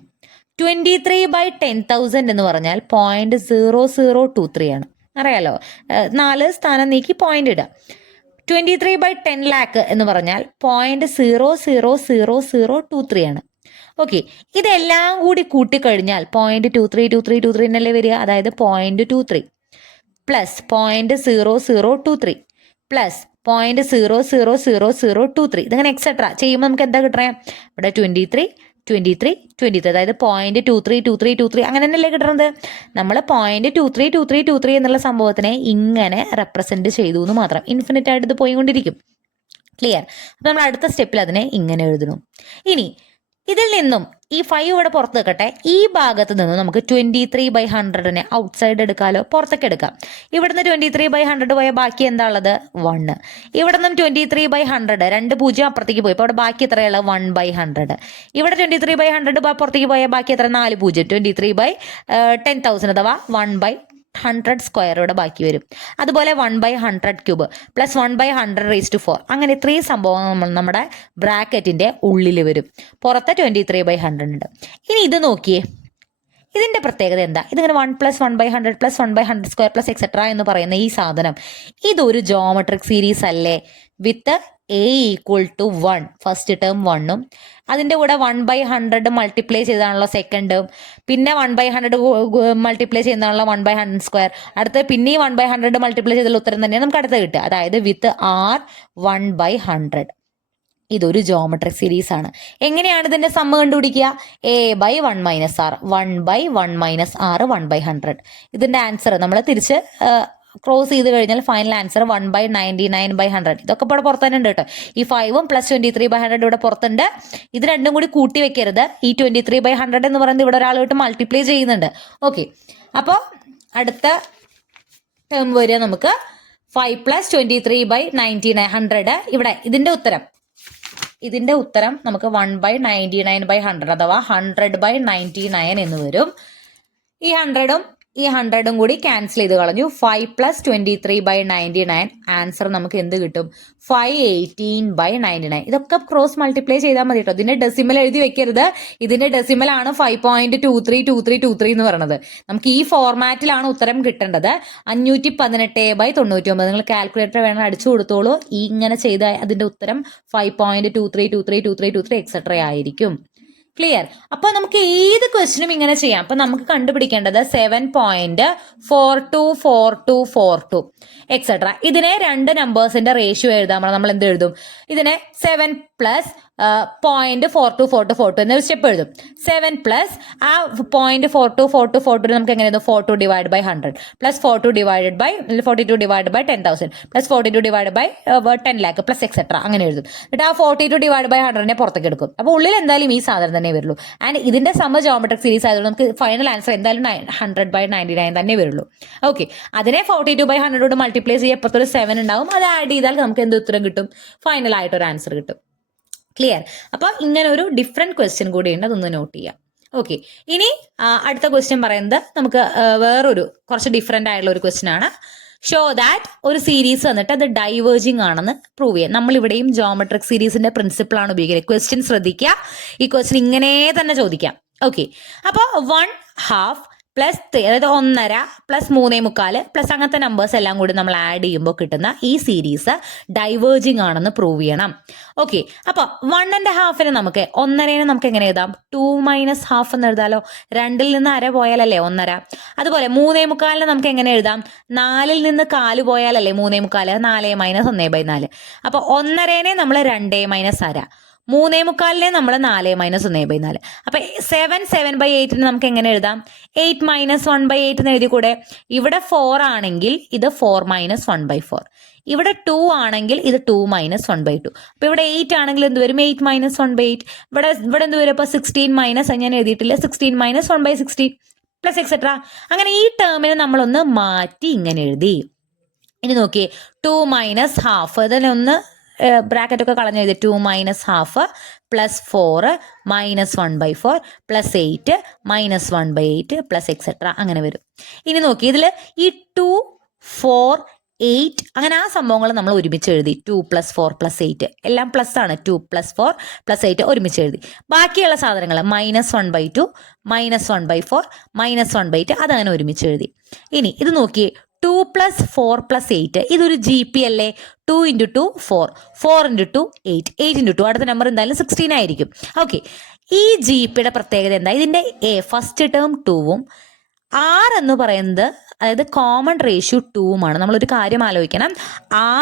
23/10,000 എന്ന് പറഞ്ഞാൽ 0.0023 ആണ്. അറിയാലോ, 4 സ്ഥാനം നീക്കി പോയിന്റ് ഇടുക. 23/10 lakh എന്ന് പറഞ്ഞാൽ 0.000023 ആണ്. ഓക്കെ, ഇതെല്ലാം കൂടി കൂട്ടിക്കഴിഞ്ഞാൽ 0.232323 എന്നല്ലേ വരിക? അതായത് 0.23 പ്ലസ് 0.0023 പ്ലസ് 0.000023. ഇതിങ്ങനെ എക്സെട്ര ചെയ്യുമ്പോൾ നമുക്ക് എന്താ കിട്ടണേ? ഇവിടെ 23 അതായത് 0.232323 അങ്ങനെ തന്നെയല്ലേ കിട്ടുന്നത്? നമ്മൾ 0.232323 എന്നുള്ള സംഭവത്തിനെ ഇങ്ങനെ റെപ്രസെന്റ് ചെയ്തു എന്ന് മാത്രം. ഇൻഫിനിറ്റ് ആയിട്ട് ഇത് പോയിക്കൊണ്ടിരിക്കും. ക്ലിയർ? അപ്പം നമ്മൾ അടുത്ത സ്റ്റെപ്പിൽ അതിനെ ഇങ്ങനെ എഴുതണം. ഇനി ഇതിൽ നിന്നും ഈ 5 ഇവിടെ പുറത്ത് വെക്കട്ടെ. ഈ ഭാഗത്ത് നിന്നും നമുക്ക് 23/100നെ ഔട്ട് സൈഡ് എടുക്കാമല്ലോ, പുറത്തേക്ക് എടുക്കാം. ഇവിടുന്ന് 23/100 പോയ ബാക്കി എന്താ ഉള്ളത്? 1. ഇവിടെ നിന്നും 23/100 2 0 അപ്പുറത്തേക്ക് പോയി. ഇപ്പോൾ അവിടെ ബാക്കി എത്രയുള്ള 1/100. ഇവിടെ 23/100 പുറത്തേക്ക് പോയ ബാക്കി എത്ര? 4 0. 23/10,000 അഥവാ 1/100 സ്ക്വയർ ഇവിടെ ബാക്കി വരും. അതുപോലെ 1/100 ക്യൂബ് പ്ലസ് 1/100⁴. അങ്ങനെ ഇത്രയും സംഭവം നമ്മുടെ ബ്രാക്കറ്റിന്റെ ഉള്ളിൽ വരും. പുറത്ത് 23/100 ഉണ്ട്. ഇനി ഇത് നോക്കിയേ, ഇതിന്റെ പ്രത്യേകത എന്താ? ഇതിങ്ങനെ 1 plus 1/100 plus 1/100 square plus etcetera എന്ന് പറയുന്ന ഈ സാധനം ഇതൊരു ജോമെട്രിക് സീരീസ് അല്ലേ? വിത്ത് a = 1 ഫസ്റ്റ് ടേം 1ഉം അതിൻ്റെ കൂടെ 1/100 മൾട്ടിപ്ലൈ ചെയ്താണല്ലോ സെക്കൻഡ് ടേം, പിന്നെ 1/100 മൾട്ടിപ്ലൈ ചെയ്യുന്നതാണല്ലോ 1/100 സ്ക്വയർ, അടുത്ത് പിന്നെ 1/100 മൾട്ടിപ്ലൈ ചെയ്തുള്ള ഉത്തരം തന്നെയാണ് നമുക്ക് അടുത്ത് കിട്ടുക. അതായത് വിത്ത് r 1/100. ഇതൊരു ജോമെട്രിക് സീരീസ് ആണ്. എങ്ങനെയാണ് ഇതിന്റെ സമ്മ കണ്ടുപിടിക്കുക? a/1 - r 1/1 - r 1/100. ഇതിന്റെ ആൻസർ നമ്മൾ തിരിച്ച് ക്രോസ് ചെയ്ത് കഴിഞ്ഞാൽ ഫൈനൽ ആൻസർ 1/99/100. ഇതൊക്കെ ഇവിടെ പുറത്ത് തന്നെ ഉണ്ട് കേട്ടോ. ഈ 5ഉം പ്ലസ് 23/100 ഇവിടെ പുറത്തുണ്ട്. ഇത് രണ്ടും കൂടി കൂട്ടി വെക്കരുത്. ഈ 23/100 എന്ന് പറയുന്നത് ഇവിടെ ഒരാളായിട്ട് മൾട്ടിപ്ലൈ ചെയ്യുന്നുണ്ട്. ഓക്കെ, അപ്പോൾ അടുത്ത ടേം വരിക നമുക്ക് 5 പ്ലസ് 23/99 ഇവിടെ ഇതിന്റെ ഉത്തരം നമുക്ക് 1/99/100 അഥവാ 100/99 എന്ന് വരും. ഈ 100ഉം കൂടി ക്യാൻസൽ ചെയ്ത് കളഞ്ഞു. 5 പ്ലസ് 23/99 ആൻസർ നമുക്ക് എന്ത് കിട്ടും? 518/99. ഇതൊക്കെ ക്രോസ് മൾട്ടിപ്ലൈ ചെയ്താൽ മതി കേട്ടോ. ഇതിന്റെ ഡെസിമൽ എഴുതി വെക്കരുത്. ഇതിന്റെ ഡെസിമൽ ആണ് 5.232323 എന്ന് പറയുന്നത്. നമുക്ക് ഈ ഫോർമാറ്റിലാണ് ഉത്തരം കിട്ടേണ്ടത്. 518/99. നിങ്ങൾ കാൽക്കുലേറ്റർ വേണം അടിച്ചു കൊടുത്തോളൂ. ഈ ഇങ്ങനെ ചെയ്ത അതിന്റെ ഉത്തരം 5.23232323 എക്സെട്ര ആയിരിക്കും. ക്ലിയർ? അപ്പൊ നമുക്ക് ഏത് ക്വസ്റ്റിനും ഇങ്ങനെ ചെയ്യാം. അപ്പൊ നമുക്ക് കണ്ടുപിടിക്കേണ്ടത് 7.424242 എക്സെട്ര. ഇതിനെ 2 നമ്പേഴ്സിന്റെ റേഷ്യോ എഴുതാൻ നമ്മൾ എന്ത് എഴുതും? ഇതിനെ 7 പ്ലസ് 0.424242 എന്നൊരു സ്റ്റെപ്പ് എഴുതും. 7 പ്ലസ് ആ 0.424242 നമുക്ക് എങ്ങനെ എഴുതും? 42 divide by 100 plus 42 divide by 10,000 plus 42 divide by 10 lakh plus etcetera അങ്ങനെ എഴുതും. എന്നിട്ട് ആ 42 ഡിവൈഡ് ബൈ 100നെ പുറത്തേക്ക് എടുക്കും. അപ്പോൾ ഉള്ളിൽ എന്തായാലും ഈ സാധനം തന്നെ വരുള്ളൂ. ആൻഡ് ഇതിന്റെ സമ ജോമെട്രിക് സീരീസ് ആയതുകൊണ്ട് നമുക്ക് ഫൈനൽ ആൻസർ എന്തായാലും 100/99 തന്നെ വരുള്ളൂ. ഓക്കെ, അതിനെ 42/100 മൾട്ടിപ്ലൈ ചെയ്യുക. എപ്പോഴത്തൊരു 7 ഉണ്ടാവും. അത് ആഡ് ചെയ്താൽ നമുക്ക് എന്ത് ഉത്തരം കിട്ടും? ഫൈനൽ ആയിട്ടൊരു ആൻസർ കിട്ടും. ക്ലിയർ? അപ്പോൾ ഇങ്ങനെ ഒരു ഡിഫറെന്റ് ക്വസ്റ്റ്യൻ കൂടി ഉണ്ട്, അതൊന്ന് നോട്ട് ചെയ്യാം. ഓക്കെ, ഇനി അടുത്ത ക്വസ്റ്റ്യൻ പറയുന്നത് നമുക്ക് വേറൊരു കുറച്ച് ഡിഫറെന്റ് ആയിട്ടുള്ള ഒരു ക്വസ്റ്റ്യൻ ആണ്. ഷോ ദാറ്റ് ഒരു സീരീസ് വന്നിട്ട് അത് ഡൈവേർജിങ് ആണെന്ന് പ്രൂവ് ചെയ്യാം. നമ്മൾ ഇവിടെയും ജോമെട്രിക് സീരീസിന്റെ പ്രിൻസിപ്പിൾ ആണ് ഉപയോഗിക്കുന്നത്. ക്വസ്റ്റ്യൻ ശ്രദ്ധിക്കുക. ഈ ക്വസ്റ്റ്യൻ ഇങ്ങനെ തന്നെ ചോദിക്കാം. ഓക്കെ, അപ്പോൾ 1/2 പ്ലസ് 3 അതായത് 1.5 പ്ലസ് 3.25 പ്ലസ് അങ്ങനത്തെ നമ്പേഴ്സ് എല്ലാം കൂടി നമ്മൾ ആഡ് ചെയ്യുമ്പോൾ കിട്ടുന്ന ഈ സീരീസ് ഡൈവേർജിങ് ആണെന്ന് പ്രൂവ് ചെയ്യണം. ഓക്കെ, അപ്പോൾ 1.5 നമുക്ക് 1.5 നമുക്ക് എങ്ങനെ എഴുതാം? 2 - ½ എന്ന് എഴുതാലോ. 2ൽ നിന്ന് അര പോയാലല്ലേ 1.5. അതുപോലെ 3.25 നമുക്ക് എങ്ങനെ എഴുതാം? 4ൽ നിന്ന് 4 പോയാലല്ലേ 3.25. 4 - 1/4. അപ്പോൾ 1.5നെ നമ്മൾ 2 - ½ 3/4 നമ്മൾ 4 - 1/4. അപ്പൊ 7/8 നമുക്ക് എങ്ങനെ എഴുതാം? 8 - 1/8 എന്ന് എഴുതി കൂടെ? ഇവിടെ 4 ആണെങ്കിൽ ഇത് 4 - 1/4. ഇവിടെ 2 ആണെങ്കിൽ ഇത് 2 - 1/2. അപ്പൊ ഇവിടെ 8 ആണെങ്കിൽ എന്ത് വരും? 8 - 1/8. ഇവിടെ എന്ത് വരും? അപ്പൊ 16 മൈനസ്, ഞാൻ എഴുതിയിട്ടില്ല, 16 - 1/16 പ്ലസ് എക്സെട്ര. അങ്ങനെ ഈ ടേമിന് നമ്മളൊന്ന് മാറ്റി ഇങ്ങനെ എഴുതി. ഇനി നോക്കിയേ, 2 - half, ഇതിനൊന്ന് ബ്രാക്കറ്റ് ഒക്കെ കളഞ്ഞ് എഴുതി. 2 - half plus 4 - 1/4 plus 8 - 1/8 plus etcetera അങ്ങനെ വരും. ഇനി നോക്കി, ഇതിൽ ഈ 2, 4, 8 അങ്ങനെ ആ സംഭവങ്ങൾ നമ്മൾ ഒരുമിച്ച് എഴുതി. 2 + 4 + 8 എല്ലാം പ്ലസ് ആണ്. 2 + 4 + 8 ഒരുമിച്ച് എഴുതി. ബാക്കിയുള്ള സാധനങ്ങൾ -1/2 -1/4 -1/8 അതങ്ങനെ ഒരുമിച്ച് എഴുതി. ഇനി ഇത് നോക്കിയേ, 2 + 4 + 8 ഇതൊരു GP അല്ലേ? 2 × 2 4, 4 × 2 8, 8 × 2 അടുത്ത നമ്പർ എന്തായാലും 16 ആയിരിക്കും. ഓക്കെ, ഈ GPയുടെ പ്രത്യേകത എന്താ? ഇതിന്റെ ഫസ്റ്റ് ടേം 2ഉം R എന്ന് പറയുന്നത്, അതായത് കോമൺ റേഷ്യോ 2ഉമാണ്. നമ്മളൊരു കാര്യം ആലോചിക്കണം,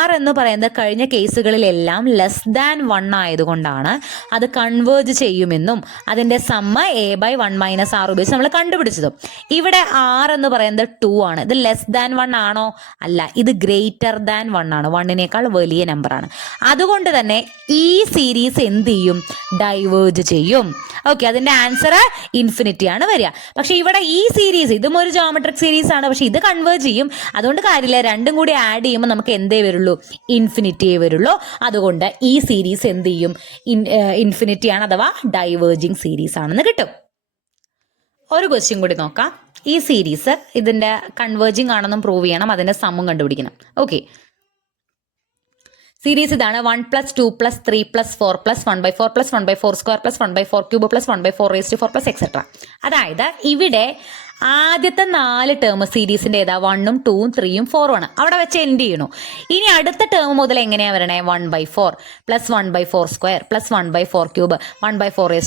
R എന്ന് പറയുന്നത് കഴിഞ്ഞ കേസുകളിലെല്ലാം <1 ആയതുകൊണ്ടാണ് അത് കൺവേർജ് ചെയ്യുമെന്നും അതിന്റെ സമ്മ A/1 - R ഉപയോഗിച്ച് നമ്മൾ കണ്ടുപിടിച്ചതും. ഇവിടെ R എന്ന് പറയുന്നത് 2 ആണ്. ഇത് <1 ആണോ? അല്ല, ഇത് >1 ആണ്. 1നേക്കാൾ വലിയ നമ്പറാണ്. അതുകൊണ്ട് തന്നെ ഈ സീരീസ് എന്ത് ചെയ്യും? ഡൈവേർജ് ചെയ്യും. ഓക്കെ, അതിന്റെ ആൻസർ ഇൻഫിനിറ്റി ആണ് വരിക. പക്ഷെ ഇവിടെ ഈ സീരീസ്, ഇതും ഒരു ജോമെട്രിക് സീരീസ് ആണ്, പക്ഷെ ഇത് കൺവേർജ് ചെയ്യും. അതുകൊണ്ട് കാര്യമില്ല, രണ്ടും കൂടി ആഡ് ചെയ്യുമ്പോൾ നമുക്ക് എന്തേ വരുള്ളൂ? ഇൻഫിനിറ്റിയേ വരുള്ളൂ. അതുകൊണ്ട് ഈ സീരീസ് എന്ത് ചെയ്യും? ഇൻഫിനിറ്റി ആണ്, അഥവാ ഡൈവേർജിങ് സീരീസ് ആണെന്ന് കിട്ടും. ഒരു ക്വസ്റ്റ്യൻ കൂടി നോക്കാം. ഈ സീരീസ് ഇതിന്റെ കൺവേർജിങ് ആണെന്നും പ്രൂവ് ചെയ്യണം, അതിന്റെ സമ്മും കണ്ടുപിടിക്കണം. ഓക്കെ, സീരീസ് ഇതാണ്. 1 + 2 + 3 + 4 + 1/4 + 1/4² + 1/4³ + 1/4⁴ പ്ലസ് എക്സെട്ര. അതായത് ഇവിടെ ആദ്യത്തെ 4 ടേം സീരീസിന്റെ ഏതാ? 1ഉം 2ഉം 3ഉം 4ഉം ആണ്. അവിടെ വെച്ച് എൻഡ് ചെയ്യണു. ഇനി അടുത്ത ടേം മുതൽ എങ്ങനെയാ വരണേ? 1/4 + 1/4² + 1/4³ 1/4⁴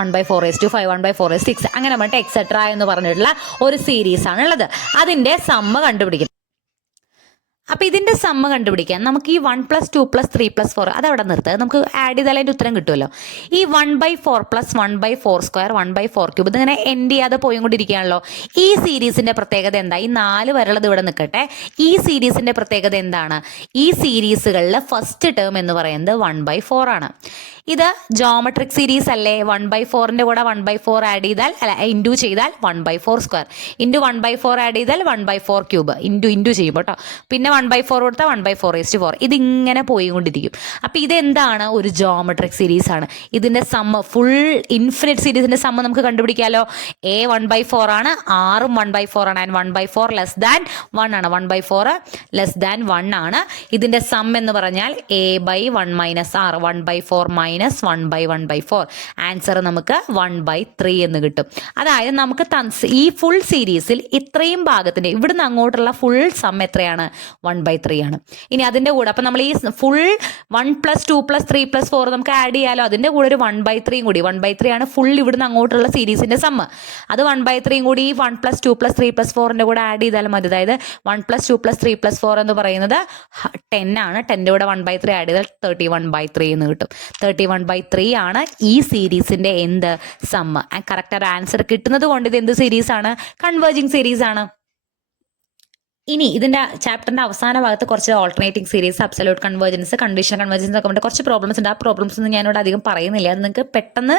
1/4⁵ 1/4⁶ അങ്ങനെ പറഞ്ഞിട്ട് എക്സെട്ര എന്ന് പറഞ്ഞിട്ടുള്ള ഒരു സീരീസ് ആണ് ഉള്ളത്. അതിന്റെ സമ്മ കണ്ടുപിടിക്കണം. അപ്പൊ ഇതിന്റെ സമ്മ കണ്ടുപിടിക്കാൻ നമുക്ക് ഈ 1 + 2 + 3 + 4 അതവിടെ നിർത്തുക. നമുക്ക് ആഡ് ചെയ്താൽ അതിന്റെ ഉത്തരം കിട്ടുമല്ലോ. ഈ 1/4 + 1/4² 1/4³ ഇതിങ്ങനെ എൻഡ് ചെയ്യാതെ പോയിക്കൊണ്ടിരിക്കുകയാണല്ലോ. ഈ സീരീസിന്റെ പ്രത്യേകത എന്താ? ഈ 4 വരെയുള്ളത് ഇവിടെ നിൽക്കട്ടെ. ഈ സീരീസിന്റെ പ്രത്യേകത എന്താണ്? ഈ സീരീസുകളിൽ ഫസ്റ്റ് ടേം എന്ന് പറയുന്നത് 1/4 ആണ്. ഇത് ജോമെട്രിക് സീരീസ് അല്ലേ? 1/4ന്റെ കൂടെ 1/4 ആഡ് ചെയ്താൽ, അല്ല, ഇൻറ്റു ചെയ്താൽ 1/4² ഇൻറ്റു 1/4 ആഡ് ചെയ്താൽ 1/4³ ഇൻറ്റു ചെയ്യും കേട്ടോ. പിന്നെ 1/4 കൊടുത്താൽ 1/4⁴. ഇതിങ്ങനെ പോയിക്കൊണ്ടിരിക്കും. അപ്പം ഇതെന്താണ്? ഒരു ജോമെട്രിക് സീരീസ് ആണ്. ഇതിന്റെ സമ്മ ഫുൾ ഇൻഫിനിറ്റ് സീരീസിന്റെ സമ്മ നമുക്ക് കണ്ടുപിടിക്കാമല്ലോ. A 1/4 ആണ്, R ഉം 1/4 ആണ്. ആൻഡ് 1/4 <1 ആണ്. 1/4 <1 ആണ്. ഇതിന്റെ സം എന്ന് പറഞ്ഞാൽ A/1 - R 1/4 - 1/1/4. ആൻസർ നമുക്ക് 1/3 എന്ന് കിട്ടും. അതായത് നമുക്ക് ഈ ഫുൾ സീരീസിൽ ഇത്രയും ഭാഗത്തിന്റെ ഇവിടുന്ന് അങ്ങോട്ടുള്ള ഫുൾ സം എത്രയാണ്? 1/3 ആണ്. ഇനി അതിന്റെ കൂടെ അപ്പൊ നമ്മൾ ഈ ഫുൾ 1 + 2 + 3 + 4 നമുക്ക് ആഡ് ചെയ്യാലോ. അതിന്റെ കൂടെ ഒരു 1/3 കൂടി. 1/3 ആണ് ഫുൾ ഇവിടുന്ന് അങ്ങോട്ടുള്ള സീരീസിന്റെ സമ്മ്. അത് 1/3 കൂടി 1 + 2 + 3 + 4ന്റെ കൂടെ ആഡ് ചെയ്താലും മതി. അതായത് 1 + 2 + 3 + 4 എന്ന് പറയുന്നത് 10 ആണ്. 10ന്റെ കൂടെ 1/3 ആഡ് ചെയ്താൽ 31/3 എന്ന് കിട്ടും. 31/3 ആണ് ഈ സീരീസിന്റെ എന്ത്? സമ്മ്. കറക്റ്റ് ആൻസർ കിട്ടുന്നത് കൊണ്ട് ഇത് എന്ത് സീരീസ് ആണ്? കൺവേർജിങ് സീരീസ് ആണ്. ഇനി ഇതിന്റെ ചാപ്റ്ററിന്റെ അവസാന ഭാഗത്ത് കുറച്ച് alternating series, absolute convergence, conditional convergence ഒക്കെ ഉണ്ട്. കുറച്ച് പ്രോബ്ലംസ് ഉണ്ട്. ആ പ്രോബ്ലംസ് ഒന്നും ഞാനിവിടെ അധികം പറയുന്നില്ല. അത് നിങ്ങൾക്ക് പെട്ടെന്ന്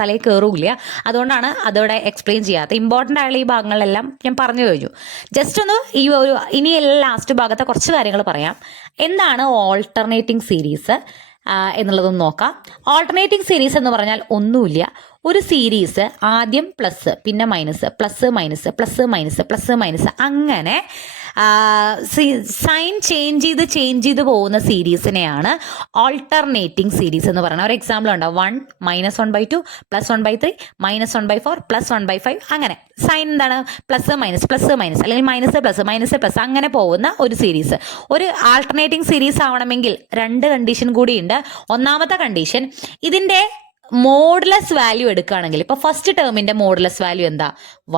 തലയിൽ കയറില്ല. അതുകൊണ്ടാണ് അതോടെ എക്സ്പ്ലെയിൻ ചെയ്യാത്ത. ഇമ്പോർട്ടൻ്റ് ആയുള്ള ഈ ഭാഗങ്ങളെല്ലാം ഞാൻ പറഞ്ഞു കഴിഞ്ഞു. ജസ്റ്റ് ഒന്ന് ഇനി എല്ലാം ലാസ്റ്റ് ഭാഗത്തെ കുറച്ച് കാര്യങ്ങൾ പറയാം. എന്താണ് ഓൾട്ടർനേറ്റിംഗ് സീരീസ് എന്നുള്ളതൊന്ന് നോക്കാം. ഓൾട്ടർനേറ്റിംഗ് സീരീസ് എന്ന് പറഞ്ഞാൽ ഒന്നുമില്ല, ഒരു സീരീസ് ആദ്യം പ്ലസ്, പിന്നെ minus, plus minus, plus minus, plus minus, അങ്ങനെ സൈൻ ചേഞ്ച് ചെയ്ത് പോകുന്ന സീരീസിനെയാണ് ഓൾട്ടർനേറ്റിംഗ് സീരീസ് എന്ന് പറയുന്നത്. ഒരു എക്സാമ്പിൾ ഉണ്ടോ? 1 - 1/2 + 1/3 - 1/4 + 1/5 അങ്ങനെ സൈൻ എന്താണ്? പ്ലസ് മൈനസ്, പ്ലസ് മൈനസ്, അല്ലെങ്കിൽ മൈനസ് പ്ലസ്, മൈനസ് പ്ലസ്, അങ്ങനെ പോകുന്ന ഒരു സീരീസ്. ഒരു ആൾട്ടർനേറ്റിംഗ് സീരീസ് ആവണമെങ്കിൽ 2 കണ്ടീഷൻ കൂടിയുണ്ട്. ഒന്നാമത്തെ കണ്ടീഷൻ, ഇതിന്റെ മോഡുലസ് വാല്യൂ എടുക്കുകയാണെങ്കിൽ ഇപ്പോൾ ഫസ്റ്റ് ടേമിന്റെ മോഡുലസ് വാല്യൂ എന്താ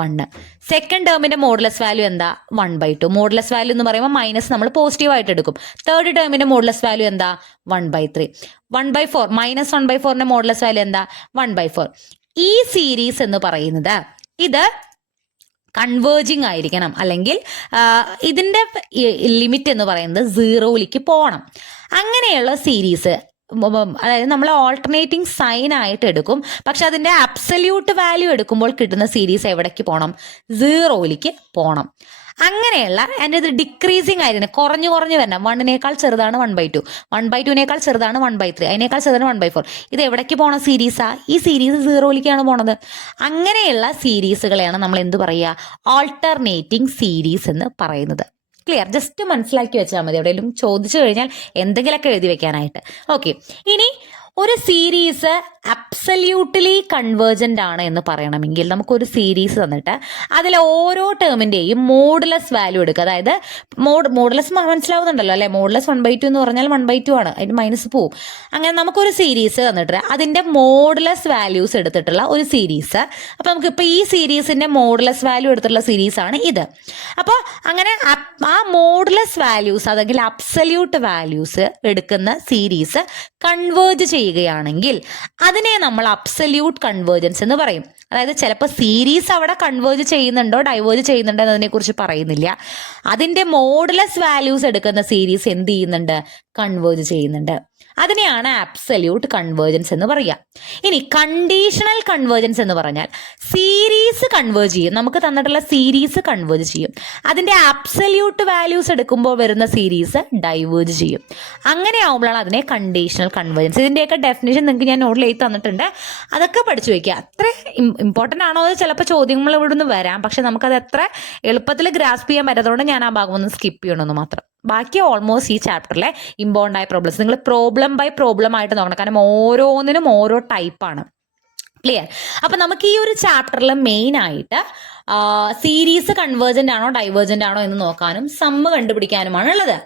1, സെക്കൻഡ് ടേമിന്റെ മോഡുലസ് വാല്യൂ എന്താ 1/2. മോഡുലസ് വാല്യൂ എന്ന് പറയുമ്പോൾ മൈനസ് നമ്മൾ പോസിറ്റീവ് ആയിട്ട് എടുക്കും. തേർഡ് ടേമിന്റെ മോഡുലസ് വാല്യൂ എന്താ 1/3. 1/4 മൈനസ് 1/4ന്റെ മോഡുലസ് വാല്യൂ എന്താ 1/4. ഈ സീരീസ് എന്ന് പറയുന്നത് ഇത് കൺവേർജിങ് ആയിരിക്കണം, അല്ലെങ്കിൽ ഇതിന്റെ ലിമിറ്റ് എന്ന് പറയുന്നത് 0ലേക്ക് പോകണം. അങ്ങനെയുള്ള സീരീസ്, അതായത് നമ്മൾ ഓൾട്ടർനേറ്റിംഗ് സൈൻ ആയിട്ട് എടുക്കും, പക്ഷെ അതിന്റെ അബ്സല്യൂട്ട് വാല്യൂ എടുക്കുമ്പോൾ കിട്ടുന്ന സീരീസ് എവിടേക്ക് പോകണം? 0ലേക്ക് പോകണം. അങ്ങനെയുള്ള അതിൻ്റെ ഇത് ഡിക്രീസിങ് ആയിരുന്നു, കുറഞ്ഞു വരണം. 1നേക്കാൾ ചെറുതാണ് 1/2, 1/2നേക്കാൾ ചെറുതാണ് 1/3, അതിനേക്കാൾ ചെറുതാണ് 1/4. ഇത് എവിടേക്ക് പോണ സീരീസാ? ഈ സീരീസ് 0ലേക്കാണ് പോണത്. അങ്ങനെയുള്ള സീരീസുകളെയാണ് നമ്മൾ എന്ത് പറയുക? ഓൾട്ടർനേറ്റിംഗ് സീരീസ് എന്ന് പറയുന്നത്. ക്ലിയർ? ജസ്റ്റ് മനസ്സിലാക്കി വെച്ചാൽ മതി, എവിടെയെങ്കിലും ചോദിച്ചു കഴിഞ്ഞാൽ എന്തെങ്കിലുമൊക്കെ എഴുതി വെക്കാനായിട്ട്. ഓക്കെ, ഇനി ഒരു സീരീസ് അബ്സല്യൂട്ട്ലി കൺവേർജന്റ് ആണ് എന്ന് പറയണമെങ്കിൽ നമുക്കൊരു സീരീസ് തന്നിട്ട് അതിൽ ഓരോ ടേമിന്റെയും മോഡുലസ് വാല്യൂ എടുക്കുക. അതായത് മോഡുലസ് മനസ്സിലാവുന്നുണ്ടല്ലോ അല്ലെ? മോഡുലസ് 1/2 എന്ന് പറഞ്ഞാൽ 1/2 ആണ്, അതിന് മൈനസ് പോവും. അങ്ങനെ നമുക്കൊരു സീരീസ് തന്നിട്ട് അതിന്റെ മോഡുലസ് വാല്യൂസ് എടുത്തിട്ടുള്ള ഒരു സീരീസ്. അപ്പൊ നമുക്ക് ഇപ്പൊ ഈ സീരീസിന്റെ മോഡുലസ് വാല്യൂ എടുത്തിട്ടുള്ള സീരീസ് ആണ് ഇത്. അപ്പോൾ അങ്ങനെ ആ മോഡുലസ് വാല്യൂസ് അല്ലെങ്കിൽ അബ്സല്യൂട്ട് വാല്യൂസ് എടുക്കുന്ന സീരീസ് കൺവേർജ് ചെയ്യുകയാണെങ്കിൽ അതിനെ നമ്മൾ അബ്സല്യൂട്ട് കൺവേർജൻസ് എന്ന് പറയും. അതായത് ചിലപ്പോൾ സീരീസ് അവിടെ കൺവേർജ് ചെയ്യുന്നുണ്ടോ ഡൈവേർജ് ചെയ്യുന്നുണ്ടോ എന്നതിനെ കുറിച്ച് പറയുന്നില്ല. അതിന്റെ മോഡുലസ് വാല്യൂസ് എടുക്കുന്ന സീരീസ് എന്ത് ചെയ്യുന്നുണ്ട്? കൺവേർജ് ചെയ്യുന്നുണ്ട്. അതിനെയാണ് അബ്സല്യൂട്ട് കൺവേർജൻസ് എന്ന് പറയുക. ഇനി കണ്ടീഷണൽ കൺവേർജൻസ് എന്ന് പറഞ്ഞാൽ സീരീസ് കൺവേർജ് ചെയ്യും, നമുക്ക് തന്നിട്ടുള്ള സീരീസ് കൺവേർജ് ചെയ്യും, അതിന്റെ അബ്സല്യൂട്ട് വാല്യൂസ് എടുക്കുമ്പോൾ വരുന്ന സീരീസ് ഡൈവേർജ് ചെയ്യും. അങ്ങനെ ആവുമ്പോഴാണ് അതിനെ കണ്ടീഷണൽ കൺവേർജൻസ്. ഇതിന്റെയൊക്കെ ഡെഫിനേഷൻ നിങ്ങൾക്ക് ഞാൻ നോട്ടിൽ എഴുതി തന്നിട്ടുണ്ട്, അതൊക്കെ പഠിച്ചു വയ്ക്കുക. അത്ര ഇമ്പോർട്ടൻ്റ് ആണോ അത് ചിലപ്പോൾ ചോദ്യങ്ങൾ ഇവിടെ നിന്ന് വരാം, പക്ഷെ നമുക്കത് എത്ര എളുപ്പത്തിൽ ഗ്രാസ്പ് ചെയ്യാൻ പറ്റാത്തതുകൊണ്ട് ഞാൻ ആ ഭാഗം ഒന്ന് സ്കിപ്പ് ചെയ്യണമെന്ന് മാത്രം. ബാക്കി ഓൾമോസ്റ്റ് ഈ ചാപ്റ്ററിലെ ഇമ്പോർട്ടൻ്റ് ആയ പ്രോബ്ലംസ് നിങ്ങൾ പ്രോബ്ലം ബൈ പ്രോബ്ലം ആയിട്ട് നോക്കണം, കാരണം ഓരോന്നിനും ഓരോ ടൈപ്പാണ്. ക്ലിയർ? അപ്പൊ നമുക്ക് ഈ ഒരു ചാപ്റ്ററിൽ മെയിൻ ആയിട്ട് സീരീസ് കൺവേർജന്റ് ആണോ ഡൈവേർജന്റ് ആണോ എന്ന് നോക്കാനും സമ്മ് കണ്ടുപിടിക്കാനുമാണ് ഉള്ളത്.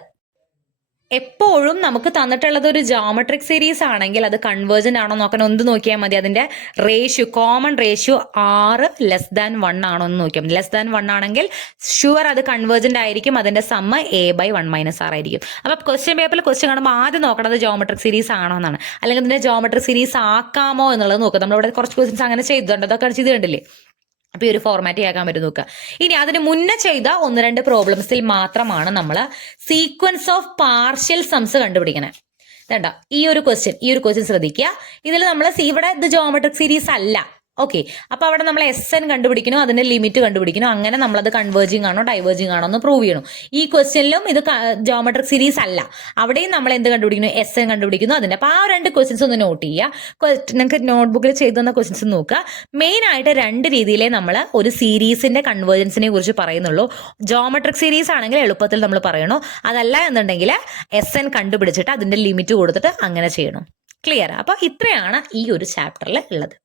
എപ്പോഴും നമുക്ക് തന്നിട്ടുള്ളത് ഒരു ജോമെട്രിക് സീരീസ് ആണെങ്കിൽ അത് കൺവേർജന്റ് ആണോ നോക്കാൻ ഒന്ന് നോക്കിയാൽ മതി. അതിന്റെ റേഷ്യോ, കോമൺ റേഷ്യോ 6<1 ആണോ എന്ന് നോക്കിയാൽ മതി. <1 ആണെങ്കിൽ ഷുവർ അത് കൺവേർജന്റ് ആയിരിക്കും, അതിന്റെ സമ്മ് a/1 - r ആയിരിക്കും. അപ്പൊ ക്വസ്റ്റ്യൻ പേപ്പറിൽ ക്വസ്റ്റ്യൻ കാണുമ്പോൾ ആദ്യം നോക്കണത് ജോമെട്രിക് സീരീസ് ആണോ എന്നാണ്, അല്ലെങ്കിൽ അതിന്റെ ജോമെട്രിക് സീരീസ് ആക്കാമോ എന്നുള്ളത് നോക്കുക. നമ്മളിവിടെ കുറച്ച് ക്വസ്റ്റ്യൻസ് അങ്ങനെ ചെയ്തിട്ടുണ്ട്, അതൊക്കെ ചെയ്ത് കണ്ടില്ലേ? അപ്പൊ ഈ ഒരു ഫോർമാറ്റ് ആക്കാൻ പറ്റും നോക്കുക. ഇനി അതിന് മുന്നേ ചെയ്ത 1-2 പ്രോബ്ലംസിൽ മാത്രമാണ് നമ്മൾ സീക്വൻസ് ഓഫ് പാർഷ്യൽ സംസ് കണ്ടുപിടിക്കണേ. വേണ്ട, ഈ ഒരു ക്വസ്റ്റ്യൻ ശ്രദ്ധിക്കുക. ഇതിൽ നമ്മൾ ഇവിടെ ഇത് ജോമെട്രിക് സീരീസ് അല്ല. ഓക്കെ, അപ്പൊ അവിടെ നമ്മൾ SN കണ്ടുപിടിക്കണം, അതിന്റെ ലിമിറ്റ് കണ്ടുപിടിക്കണം. അങ്ങനെ നമ്മളത് കൺവേർജിങ് ആണോ ഡൈവേർജിങ് ആണോ എന്ന് പ്രൂവ് ചെയ്യണം. ഈ ക്വസ്റ്റ്യനിലും ഇത് ജോമെട്രിക് സീരീസ് അല്ല, അവിടെയും നമ്മൾ എന്ത് കണ്ടുപിടിക്കുന്നു? SN കണ്ടുപിടിക്കുന്നു. അതിന്റെ അപ്പൊ ആ 2 ക്വസ്റ്റ്യൻസ് ഒന്ന് നോട്ട് ചെയ്യുക. നിങ്ങൾക്ക് നോട്ട്ബുക്കിൽ ചെയ്തു തന്ന ക്വസ്റ്റ്യൻസ് നോക്കുക. മെയിൻ ആയിട്ട് 2 രീതിയിലേ നമ്മൾ ഒരു സീരീസിന്റെ കൺവേർജൻസിനെ കുറിച്ച് പറയുന്നുള്ളൂ. ജോമെട്രിക് സീരീസ് ആണെങ്കിൽ എളുപ്പത്തിൽ നമ്മൾ പറയണോ, അതല്ല എന്നുണ്ടെങ്കിൽ SN കണ്ടുപിടിച്ചിട്ട് അതിന്റെ ലിമിറ്റ് കൊടുത്തിട്ട് അങ്ങനെ ചെയ്യണം. ക്ലിയർ? അപ്പൊ ഇത്രയാണ് ഈ ഒരു ചാപ്റ്ററിൽ ഉള്ളത്.